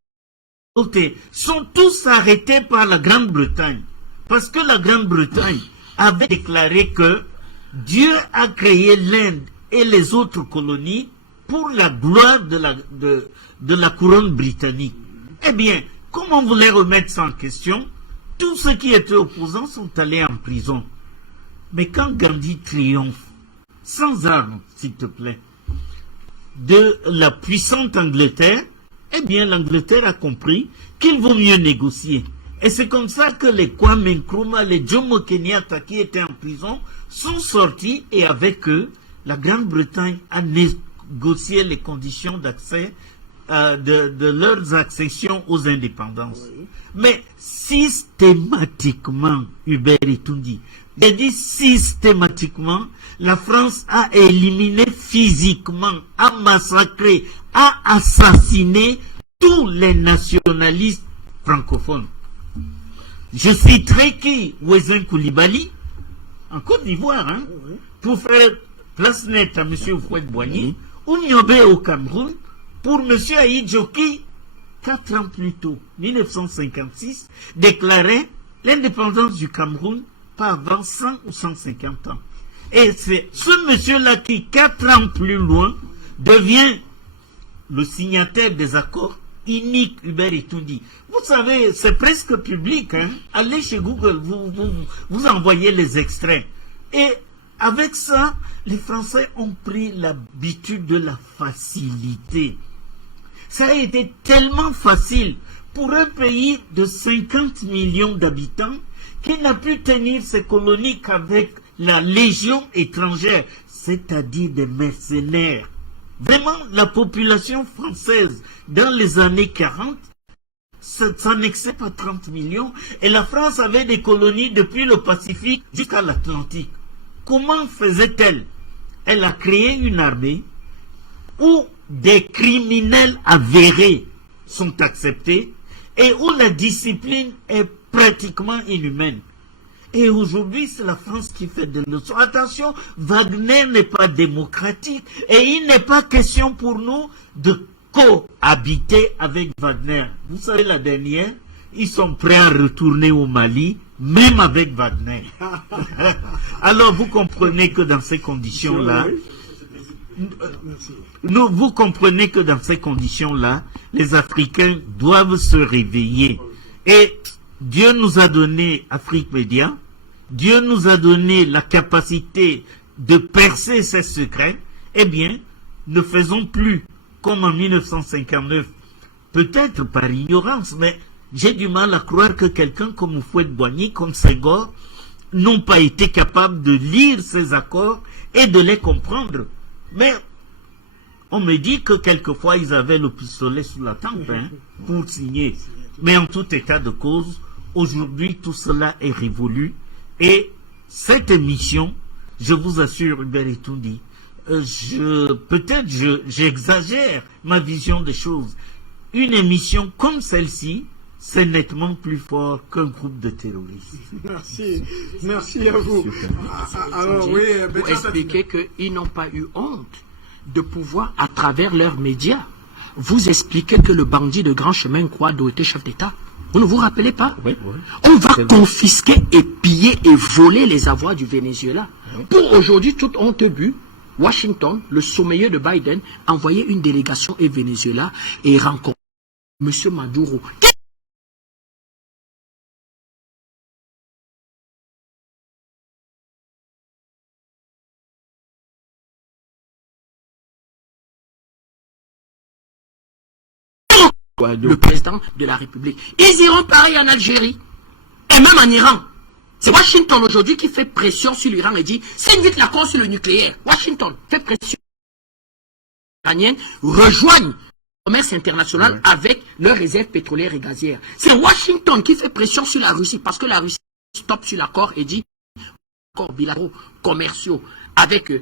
autres sont tous arrêtés par la Grande-Bretagne. Parce que la Grande-Bretagne avait déclaré que Dieu a créé l'Inde et les autres colonies pour la gloire de la couronne britannique. Eh bien, comme on voulait remettre ça en question, tous ceux qui étaient opposants sont allés en prison. Mais quand Gandhi triomphe, sans armes, s'il te plaît, de la puissante Angleterre, eh bien l'Angleterre a compris qu'il vaut mieux négocier. Et c'est comme ça que les Kwame Nkrumah, les Jomo Kenyatta qui étaient en prison sont sortis et avec eux, la Grande-Bretagne a négocié les conditions d'accès de leurs accessions aux indépendances. Oui. Mais systématiquement, Hubert Itundi, j'ai dit systématiquement, la France a éliminé physiquement, a massacré, a assassiné tous les nationalistes francophones. Je citerai qui? Ouezin Koulibaly, en Côte d'Ivoire, hein, pour faire place nette à M. Houphouët-Boigny, ou Niobé au Cameroun, pour M. Aïd Djoki, 4 ans plus tôt, 1956, déclarait l'indépendance du Cameroun pas avant 100 ou 150 ans. Et c'est ce monsieur-là qui, 4 ans plus loin, devient le signataire des accords uniques Hubert Itundi. Vous savez, c'est presque public. Hein? Allez chez Google, vous envoyez les extraits. Et avec ça, les Français ont pris l'habitude de la facilité. Ça a été tellement facile pour un pays de 50 millions d'habitants qui n'a pu tenir ses colonies qu'avec la légion étrangère, c'est-à-dire des mercenaires. Vraiment, la population française, dans les années 40, ça n'excède pas 30 millions. Et la France avait des colonies depuis le Pacifique jusqu'à l'Atlantique. Comment faisait-elle? Elle a créé une armée où des criminels avérés sont acceptés et où la discipline est pratiquement inhumaine. Et aujourd'hui, c'est la France qui fait des leçons. Attention, Wagner n'est pas démocratique et il n'est pas question pour nous de cohabiter avec Wagner. Vous savez, la dernière, ils sont prêts à retourner au Mali, même avec Wagner. Alors, vous comprenez que dans ces conditions-là, vous comprenez que dans ces conditions-là, les Africains doivent se réveiller. Et Dieu nous a donné Afrique Média, Dieu nous a donné la capacité de percer ces secrets. Eh bien, ne faisons plus comme en 1959, peut-être par ignorance, mais j'ai du mal à croire que quelqu'un comme Houphouët-Boigny, comme Senghor, n'ont pas été capables de lire ces accords et de les comprendre. Mais on me dit que quelquefois ils avaient le pistolet sous la tempe pour signer. Mais en tout état de cause, aujourd'hui tout cela est révolu. Et cette émission, je vous assure, Hubert Etoundi, peut-être j'exagère ma vision des choses. Une émission comme celle-ci, c'est nettement plus fort qu'un groupe de terroristes. Merci à vous. Alors oui, pour expliquer qu'ils n'ont pas eu honte de pouvoir, à travers leurs médias, vous expliquer que le bandit de Grand Chemin Kouado était chef d'État. Vous ne vous rappelez pas? Oui. On va confisquer et piller et voler les avoirs du Venezuela. Pour aujourd'hui, toute honte but, Washington, le sommeiller de Biden, envoyait une délégation au Venezuela et rencontrer M. Maduro. Le président de la République. Ils iront pareil en Algérie et même en Iran. C'est Washington aujourd'hui qui fait pression sur l'Iran et dit signe vite l'accord sur le nucléaire. Washington fait pression. Les Iraniens rejoignent le commerce international avec leurs réserves pétrolières et gazières. C'est Washington qui fait pression sur la Russie parce que la Russie stoppe sur l'accord et dit accords bilatéraux commerciaux avec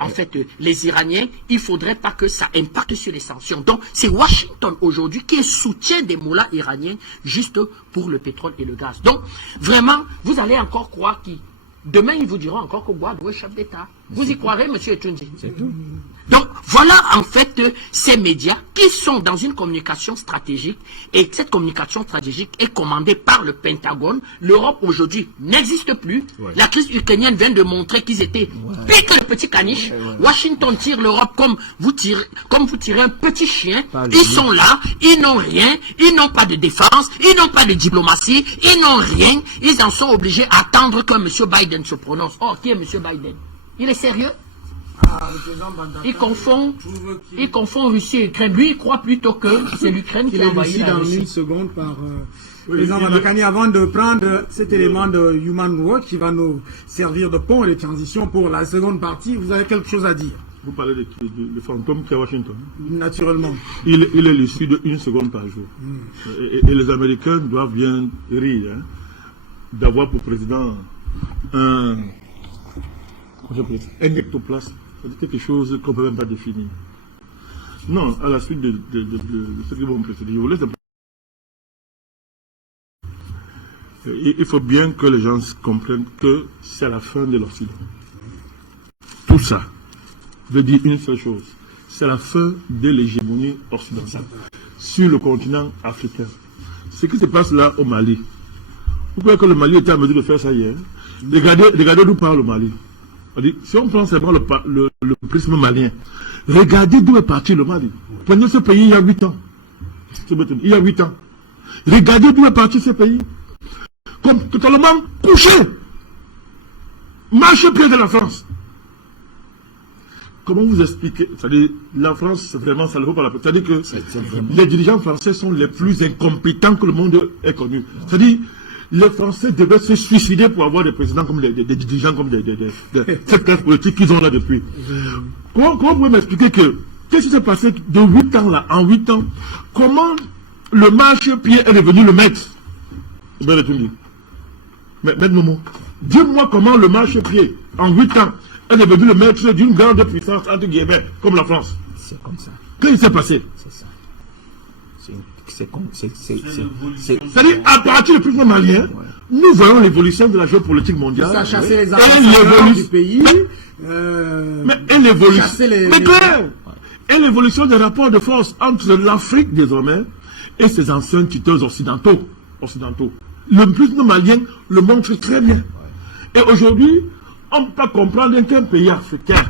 en fait les Iraniens, il ne faudrait pas que ça impacte sur les sanctions. Donc c'est Washington aujourd'hui qui soutient des mollahs iraniens juste pour le pétrole et le gaz. Donc vraiment, vous allez encore croire qu'ils... Demain, ils vous diront encore que Ouattara est chef d'État. Vous y croirez, M. Etoundi? C'est tout. Donc, voilà en fait ces médias qui sont dans une communication stratégique et cette communication stratégique est commandée par le Pentagone. L'Europe aujourd'hui n'existe plus. La crise ukrainienne vient de montrer qu'ils étaient pire que le petit caniche. Washington tire l'Europe comme vous tirez un petit chien. Ils sont là, ils n'ont rien, ils n'ont pas de défense, ils n'ont pas de diplomatie, ils n'ont rien. Ils en sont obligés à attendre que M. Biden se prononce. Oh, qui est M. Biden? Il est sérieux? Il confond Russie et Ukraine. Lui, il croit plutôt que c'est l'Ukraine qui a envahi la Russie. Dans une seconde par président Bandakani, avant de prendre cet élément de Human Watch qui va nous servir de pont et de transition pour la seconde partie, vous avez quelque chose à dire? Vous parlez de fantôme qui est à Washington. Naturellement. Il est l'issue de 1 seconde par jour. Et les Américains doivent bien rire d'avoir pour président un ectoplasme. C'est quelque chose qu'on ne peut même pas définir. Non, à la suite de ce que vous me précédez, je vous laisse il faut bien que les gens comprennent que c'est la fin de l'Occident. Tout ça veut dire une seule chose. C'est la fin de l'hégémonie occidentale sur le continent africain. Ce qui se passe là au Mali. Vous croyez que le Mali était en mesure de faire ça hier? Regardez d'où parle le Mali. Si on prend seulement le prisme malien, regardez d'où est parti le Mali. Prenez ce pays il y a 8 ans. Il y a 8 ans. Regardez d'où est parti ce pays. Comme totalement couché. Marche-pied de la France. Comment vous expliquez? C'est-à-dire, la France, vraiment, ça ne vaut pas la peine. C'est-à-dire que les dirigeants français sont les plus incompétents que le monde ait connu. C'est-à-dire, les Français devaient se suicider pour avoir des présidents comme des dirigeants comme cette classe politique qu'ils ont là depuis. Comment vous pouvez m'expliquer qu'est-ce qui s'est passé de 8 ans là, en 8 ans? Comment le marche-pied est devenu le maître? Maître Momo, dis-moi comment le marche-pied, en 8 ans, est devenu le maître d'une grande puissance, entre guillemets, comme la France. C'est comme ça. Qu'est-ce qui s'est passé? C'est ça. C'est-à-dire, à partir du prisme malien, nous voyons l'évolution de la géopolitique mondiale. Ça a chassé les armes du pays. Et l'évolution des rapports de force entre l'Afrique désormais et ses anciens tuteurs occidentaux. Le prisme malien le montre très bien. Et aujourd'hui, on ne peut pas comprendre qu'un pays africain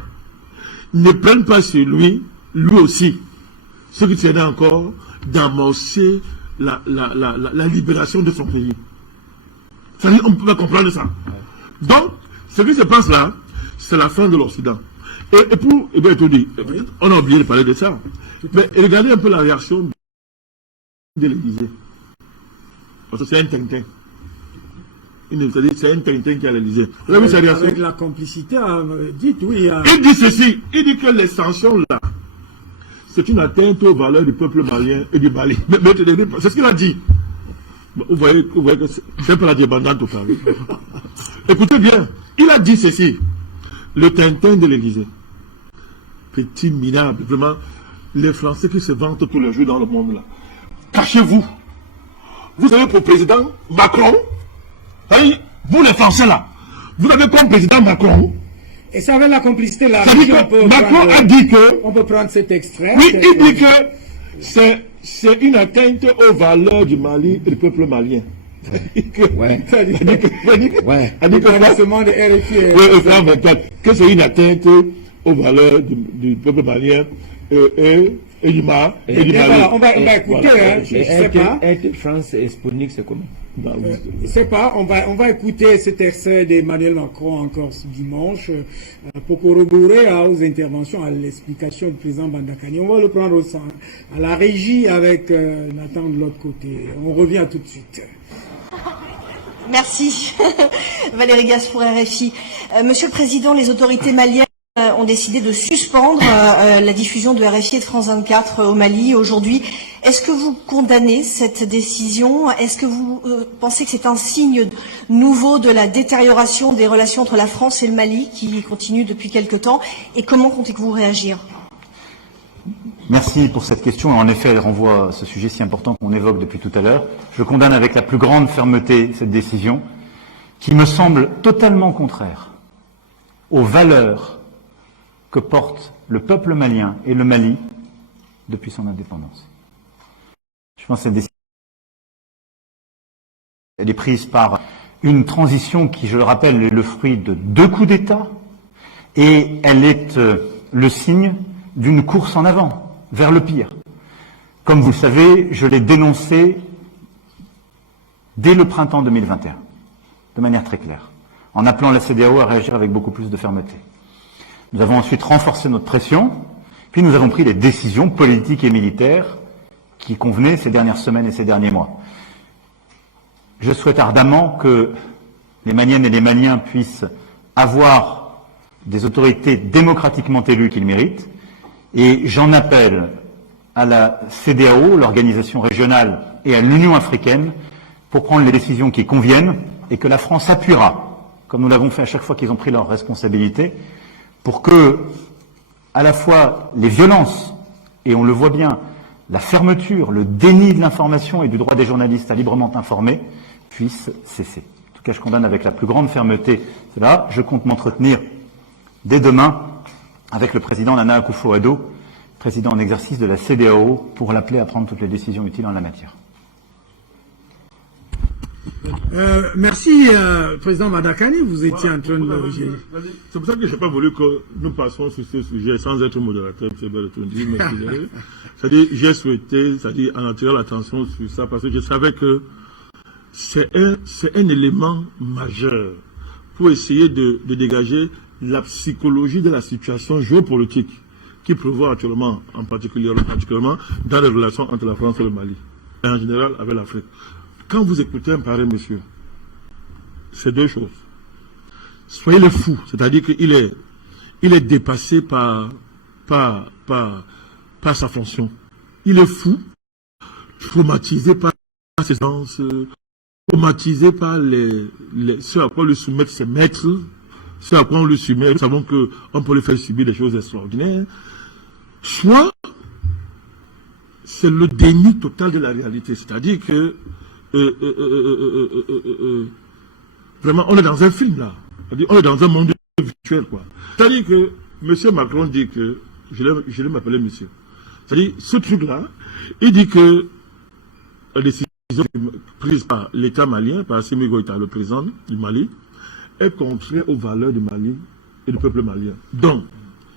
ne prenne pas sur lui aussi, ce qui tiendrait encore d'amorcer la libération de son pays. C'est-à-dire, on ne peut pas comprendre ça. Donc, ce qui se passe là, c'est la fin de l'Occident. Et bien, tout dit, on a oublié de parler de ça. Mais regardez un peu la réaction de l'Élysée. Parce que c'est un Tintin. C'est un Tintin qui a l'Élysée. Vous avez vu sa réaction? Avec la complicité, dites oui. Il dit ceci, il dit que les sanctions là, c'est une atteinte aux valeurs du peuple malien et du Mali. C'est ce qu'il a dit. Vous voyez que c'est un peu la débandante au Paris. Écoutez bien, il a dit ceci. Le Tintin de l'Élysée. Petit minable, vraiment, les Français qui se vantent tous les jours dans le monde là. Cachez-vous. Vous avez pour président Macron. Vous les Français là, vous avez comme président Macron. Et ça avec la complicité là. Macron a dit que. On peut prendre cet extrait. Oui, il dit que c'est une atteinte aux valeurs du Mali et du peuple malien. Ouais. A dit que ce monde est RFI. Oui, que c'est une atteinte aux valeurs du peuple malien et du Mali. On va écouter, hein, je sais pas. France et Sputnik, c'est comment? Je sais pas, on va écouter cet extrait d'Emmanuel Macron encore ce dimanche pour corroborer aux interventions, à l'explication du président Bandakani. On va le prendre à la régie avec Nathan de l'autre côté. On revient tout de suite. Merci. Valérie Gasse pour RFI. Monsieur le Président, les autorités maliennes ont décidé de suspendre la diffusion de RFI et de France 24 au Mali aujourd'hui. Est-ce que vous condamnez cette décision? Est-ce que vous pensez que c'est un signe nouveau de la détérioration des relations entre la France et le Mali qui continue depuis quelque temps? Et comment comptez-vous réagir? Merci pour cette question. En effet, elle renvoie à ce sujet si important qu'on évoque depuis tout à l'heure. Je condamne avec la plus grande fermeté cette décision qui me semble totalement contraire aux valeurs que porte le peuple malien et le Mali depuis son indépendance. Je pense que cette décision elle est prise par une transition qui, je le rappelle, est le fruit de 2 coups d'État et elle est le signe d'une course en avant vers le pire. Comme vous le savez, je l'ai dénoncé dès le printemps 2021, de manière très claire, en appelant la CEDEAO à réagir avec beaucoup plus de fermeté. Nous avons ensuite renforcé notre pression, puis nous avons pris les décisions politiques et militaires qui convenaient ces dernières semaines et ces derniers mois. Je souhaite ardemment que les Maliennes et les Maliens puissent avoir des autorités démocratiquement élues qu'ils méritent, et j'en appelle à la CEDEAO, l'organisation régionale, et à l'Union africaine pour prendre les décisions qui conviennent et que la France appuiera, comme nous l'avons fait à chaque fois qu'ils ont pris leurs responsabilités, pour que, à la fois, les violences, et on le voit bien, la fermeture, le déni de l'information et du droit des journalistes à librement informer, puissent cesser. En tout cas, je condamne avec la plus grande fermeté cela. Je compte m'entretenir dès demain avec le président Nana Akufo-Addo, président en exercice de la CEDEAO, pour l'appeler à prendre toutes les décisions utiles en la matière. Merci, président Bandakani, vous étiez en train de... C'est pour ça que je n'ai pas voulu que nous passions sur ce sujet sans être modérateur, M. Bertondi. C'est-à-dire, j'ai souhaité, c'est-à-dire, en attirer l'attention sur ça, parce que je savais que c'est un élément majeur pour essayer de dégager la psychologie de la situation géopolitique qui prévoit actuellement, particulièrement dans les relations entre la France et le Mali, et en général avec l'Afrique. Quand vous écoutez un pareil monsieur, c'est 2 choses. Soyez le fou, c'est-à-dire qu'il est dépassé par sa fonction. Il est fou, traumatisé par ses sens, traumatisé par ce à quoi lui soumettent ses maîtres, ce à quoi on lui soumet. Nous savons qu'on peut lui faire subir des choses extraordinaires. Soit c'est le déni total de la réalité, c'est-à-dire que vraiment, on est dans un film là. On est dans un monde virtuel, quoi. C'est-à-dire que M. Macron dit que, je l'ai m'appeler monsieur. C'est-à-dire, ce truc-là, il dit que la décision prise par l'État malien, par Assimi Goïta, le président du Mali, est contraire aux valeurs du Mali et du peuple malien. Donc,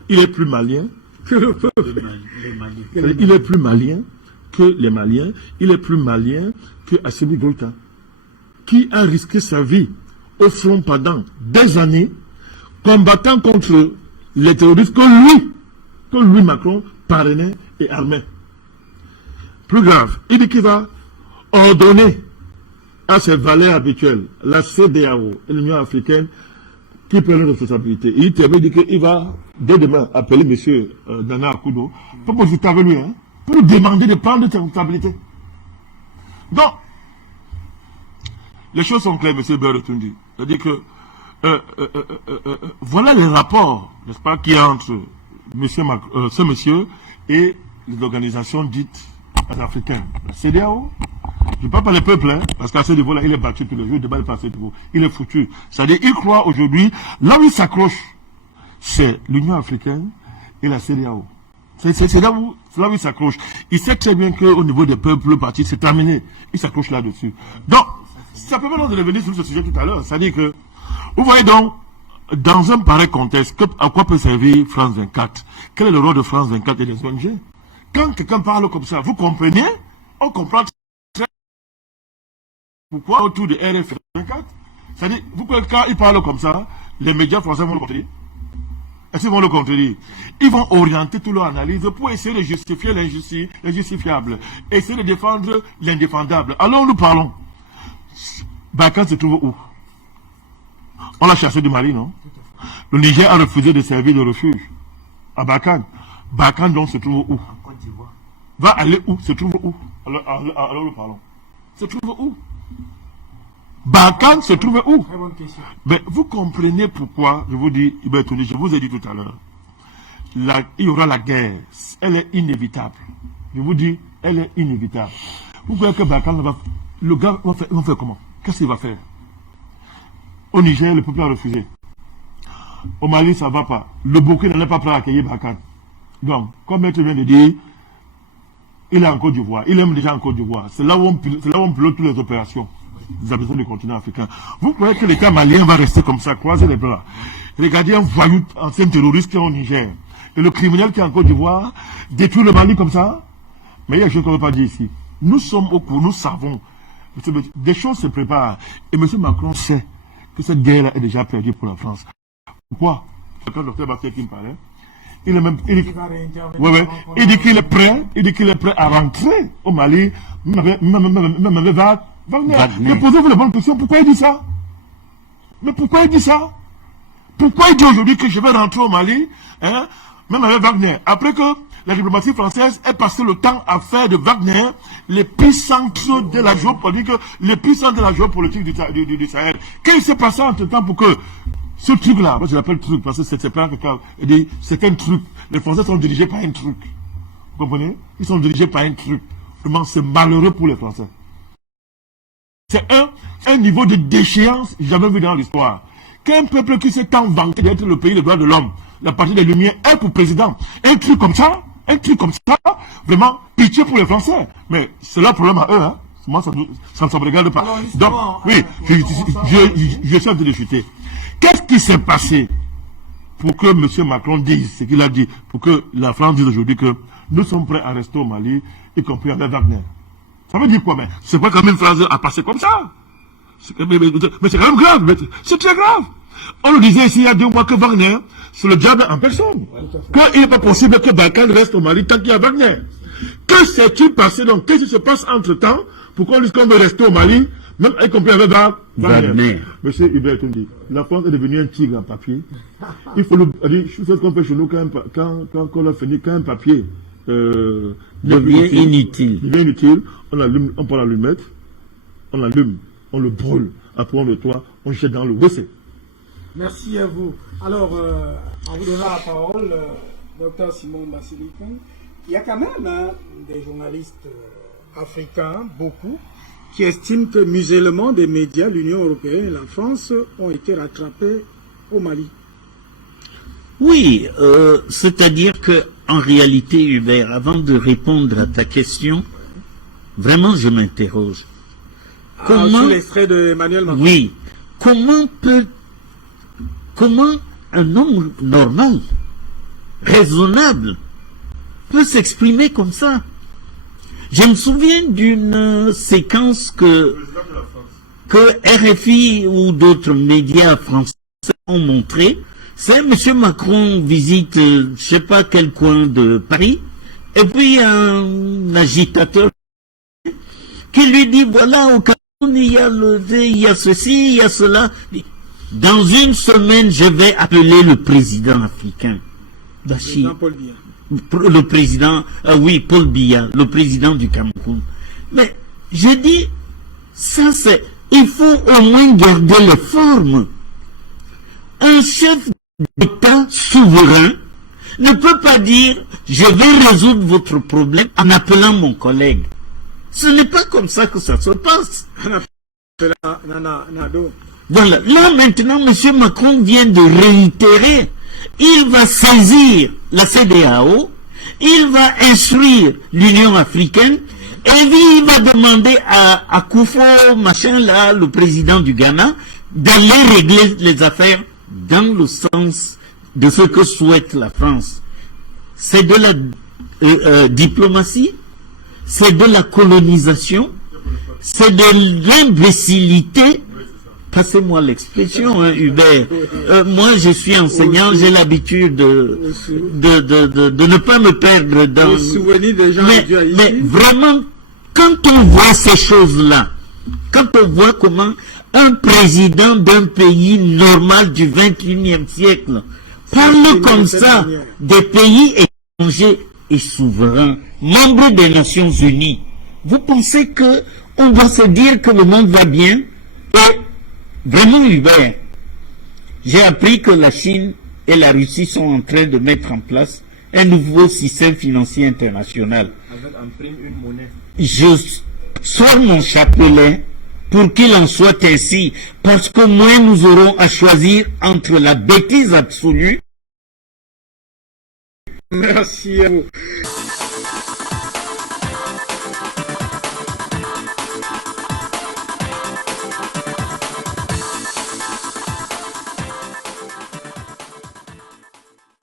il est plus malien que le peuple. Il est plus malien que les Maliens, il est plus malien que Assimi Goïta, qui a risqué sa vie au front pendant des années, combattant contre les terroristes que lui Macron parrainait et armait. Plus grave, il dit qu'il va ordonner à ses valeurs habituelles, la CEDEAO et l'Union africaine, qui prennent leurs responsabilités. Il termine de dire qu'il va, dès demain, appeler M. Nana Akudou pour discuter avec lui, pour lui demander de prendre ses responsabilités. Donc, les choses sont claires, M. Berretundi. C'est-à-dire que, voilà les rapports, n'est-ce pas, qui entre ce monsieur et les organisations dites africaines. La CEDEAO, je ne parle pas les peuples, parce qu'à ce niveau-là, il est battu tous les jours, il débat pas à ce niveau. Il est foutu. C'est-à-dire, il croit aujourd'hui, là où il s'accroche, c'est l'Union africaine et la CEDEAO. C'est là où il s'accroche. Il sait très bien qu'au niveau des peuples, le parti, c'est terminé. Il s'accroche là-dessus. Donc, ça peut maintenant revenir sur ce sujet tout à l'heure. C'est-à-dire que, vous voyez donc, dans un pareil contexte, à quoi peut servir France 24? Quel est le rôle de France 24 et des ONG? Quand quelqu'un parle comme ça, vous comprenez? On comprend très pourquoi autour de RF 24? C'est-à-dire, vous pouvez, quand il parle comme ça, les médias français vont le contredire. Est-ce qu'ils vont le contredire? Ils vont orienter toute leur analyse pour essayer de justifier l'injustifiable, essayer de défendre l'indéfendable. Alors nous parlons. Barkhane se trouve où? On l'a chassé du Mali, non? Le Niger a refusé de servir de refuge à Barkhane. Barkhane donc se trouve où? Va aller où? Se trouve où? Alors nous parlons. Se trouve où? Barkhane se trouve où? Très bonne question. Ben, vous comprenez pourquoi, je vous dis, je vous ai dit tout à l'heure, il y aura la guerre. Elle est inévitable. Je vous dis, elle est inévitable. Vous croyez que Barkhane va... Le gars va faire comment? Qu'est-ce qu'il va faire? Au Niger, le peuple a refusé. Au Mali, ça ne va pas. Le Burkina n'est pas prêt à accueillir Barkhane. Donc, comme Maître vient de dire, il est en Côte d'Ivoire. Il aime déjà en Côte d'Ivoire. C'est là où on pilote toutes les opérations des habitants du continent africain. Vous croyez que l'État malien va rester comme ça, croiser les bras? Regardez un voyou, ancien terroriste qui est au Niger. Et le criminel qui est en Côte d'Ivoire détruit le Mali comme ça? Mais il y a des choses qu'on ne peut pas dire ici. Nous sommes au courant, nous savons. Des choses se préparent. Et M. Macron sait que cette guerre-là est déjà perdue pour la France. Pourquoi? Quand le docteur Baffier qui me parlait, il est même, il dit qu'il est prêt, à rentrer au Mali, même avec Wagner. Mais posez-vous la bonne question, pourquoi il dit ça? Mais pourquoi il dit ça? Pourquoi il dit aujourd'hui que je vais rentrer au Mali, même avec Wagner, après que la diplomatie française est passée le temps à faire de Wagner l'épicentre de la géopolitique, l'épicentre de la géopolitique du Sahel. Qu'est-ce qui s'est passé entre temps pour que ce truc-là, moi je l'appelle truc parce que c'est pas c'est un truc. Les Français sont dirigés par un truc. Vous comprenez? Ils sont dirigés par un truc. Vraiment, c'est malheureux pour les Français. C'est un niveau de déchéance jamais vu dans l'histoire. Qu'un peuple qui s'est tant vanté d'être le pays des droits de l'homme, la partie des Lumières, est pour président. Un truc comme ça, vraiment, pitié pour les Français. Mais c'est leur problème à eux, hein. Moi, ça ne me regarde pas. Alors, donc, oui, je suis en train de chuter. Qu'est-ce qui s'est passé pour que M. Macron dise ce qu'il a dit, pour que la France dise aujourd'hui que nous sommes prêts à rester au Mali, y compris avec Wagner? Ça veut dire quoi? Mais c'est pas quand même une phrase à passer comme ça. Mais c'est quand même grave, c'est très grave. On le disait ici il y a 2 mois que Wagner, c'est le diable en personne. Qu'il n'est pas possible que Barkhane reste au Mali tant qu'il y a Wagner. Que s'est-il passé donc? Qu'est-ce qui se passe entre temps pour qu'on dise qu'on veut rester au Mali, même y compris avec Wagner? Monsieur Hubert dit, la France est devenue un tigre en papier. Il faut le dire, je sais qu'on fait chez nous quand on a fini, quand un papier devient inutile. On prend l'allumette, on l'allume, on le brûle, après on le nettoie, on jette dans le WC. Merci à vous. Alors, en vous donnant la parole, Dr Simon Bassilikou, il y a quand même des journalistes africains, beaucoup, qui estiment que musulmans des médias, l'Union européenne et la France ont été rattrapés au Mali. Oui, c'est-à-dire que en réalité, Hubert, avant de répondre à ta question, vraiment je m'interroge. Comment l'extrait de Emmanuel Macron? Oui. Comment un homme normal, raisonnable, peut s'exprimer comme ça? Je me souviens d'une séquence que RFI ou d'autres médias français ont montré. C'est M. Macron visite, je ne sais pas quel coin de Paris, et puis un agitateur qui lui dit, voilà, au il y a ceci, il y a cela. Dans une semaine, je vais appeler le président africain. Le président, oui, Paul Biya, le président du Cameroun. Mais je dis, ça c'est, il faut au moins garder les formes. Un chef d'État souverain ne peut pas dire, je vais résoudre votre problème en appelant mon collègue. Ce n'est pas comme ça que ça se passe. Voilà. Là maintenant, M. Macron vient de réitérer. Il va saisir la CEDEAO, il va instruire l'Union africaine, et puis il va demander à Koufo, machin là, le président du Ghana, d'aller régler les affaires dans le sens de ce que souhaite la France. C'est de la diplomatie, c'est de la colonisation, c'est de l'imbécilité. Passez-moi l'expression, hein, Hubert. Moi, je suis enseignant, j'ai l'habitude de ne pas me perdre dans... Mais vraiment, quand on voit ces choses-là, quand on voit comment un président d'un pays normal du 21e siècle parle comme ça des pays étrangers et souverains, membres des Nations Unies, vous pensez que on va se dire que le monde va bien? Et vraiment, Hubert, j'ai appris que la Chine et la Russie sont en train de mettre en place un nouveau système financier international. Je sors mon chapelet pour qu'il en soit ainsi, parce que moins nous aurons à choisir entre la bêtise absolue. Merci à vous.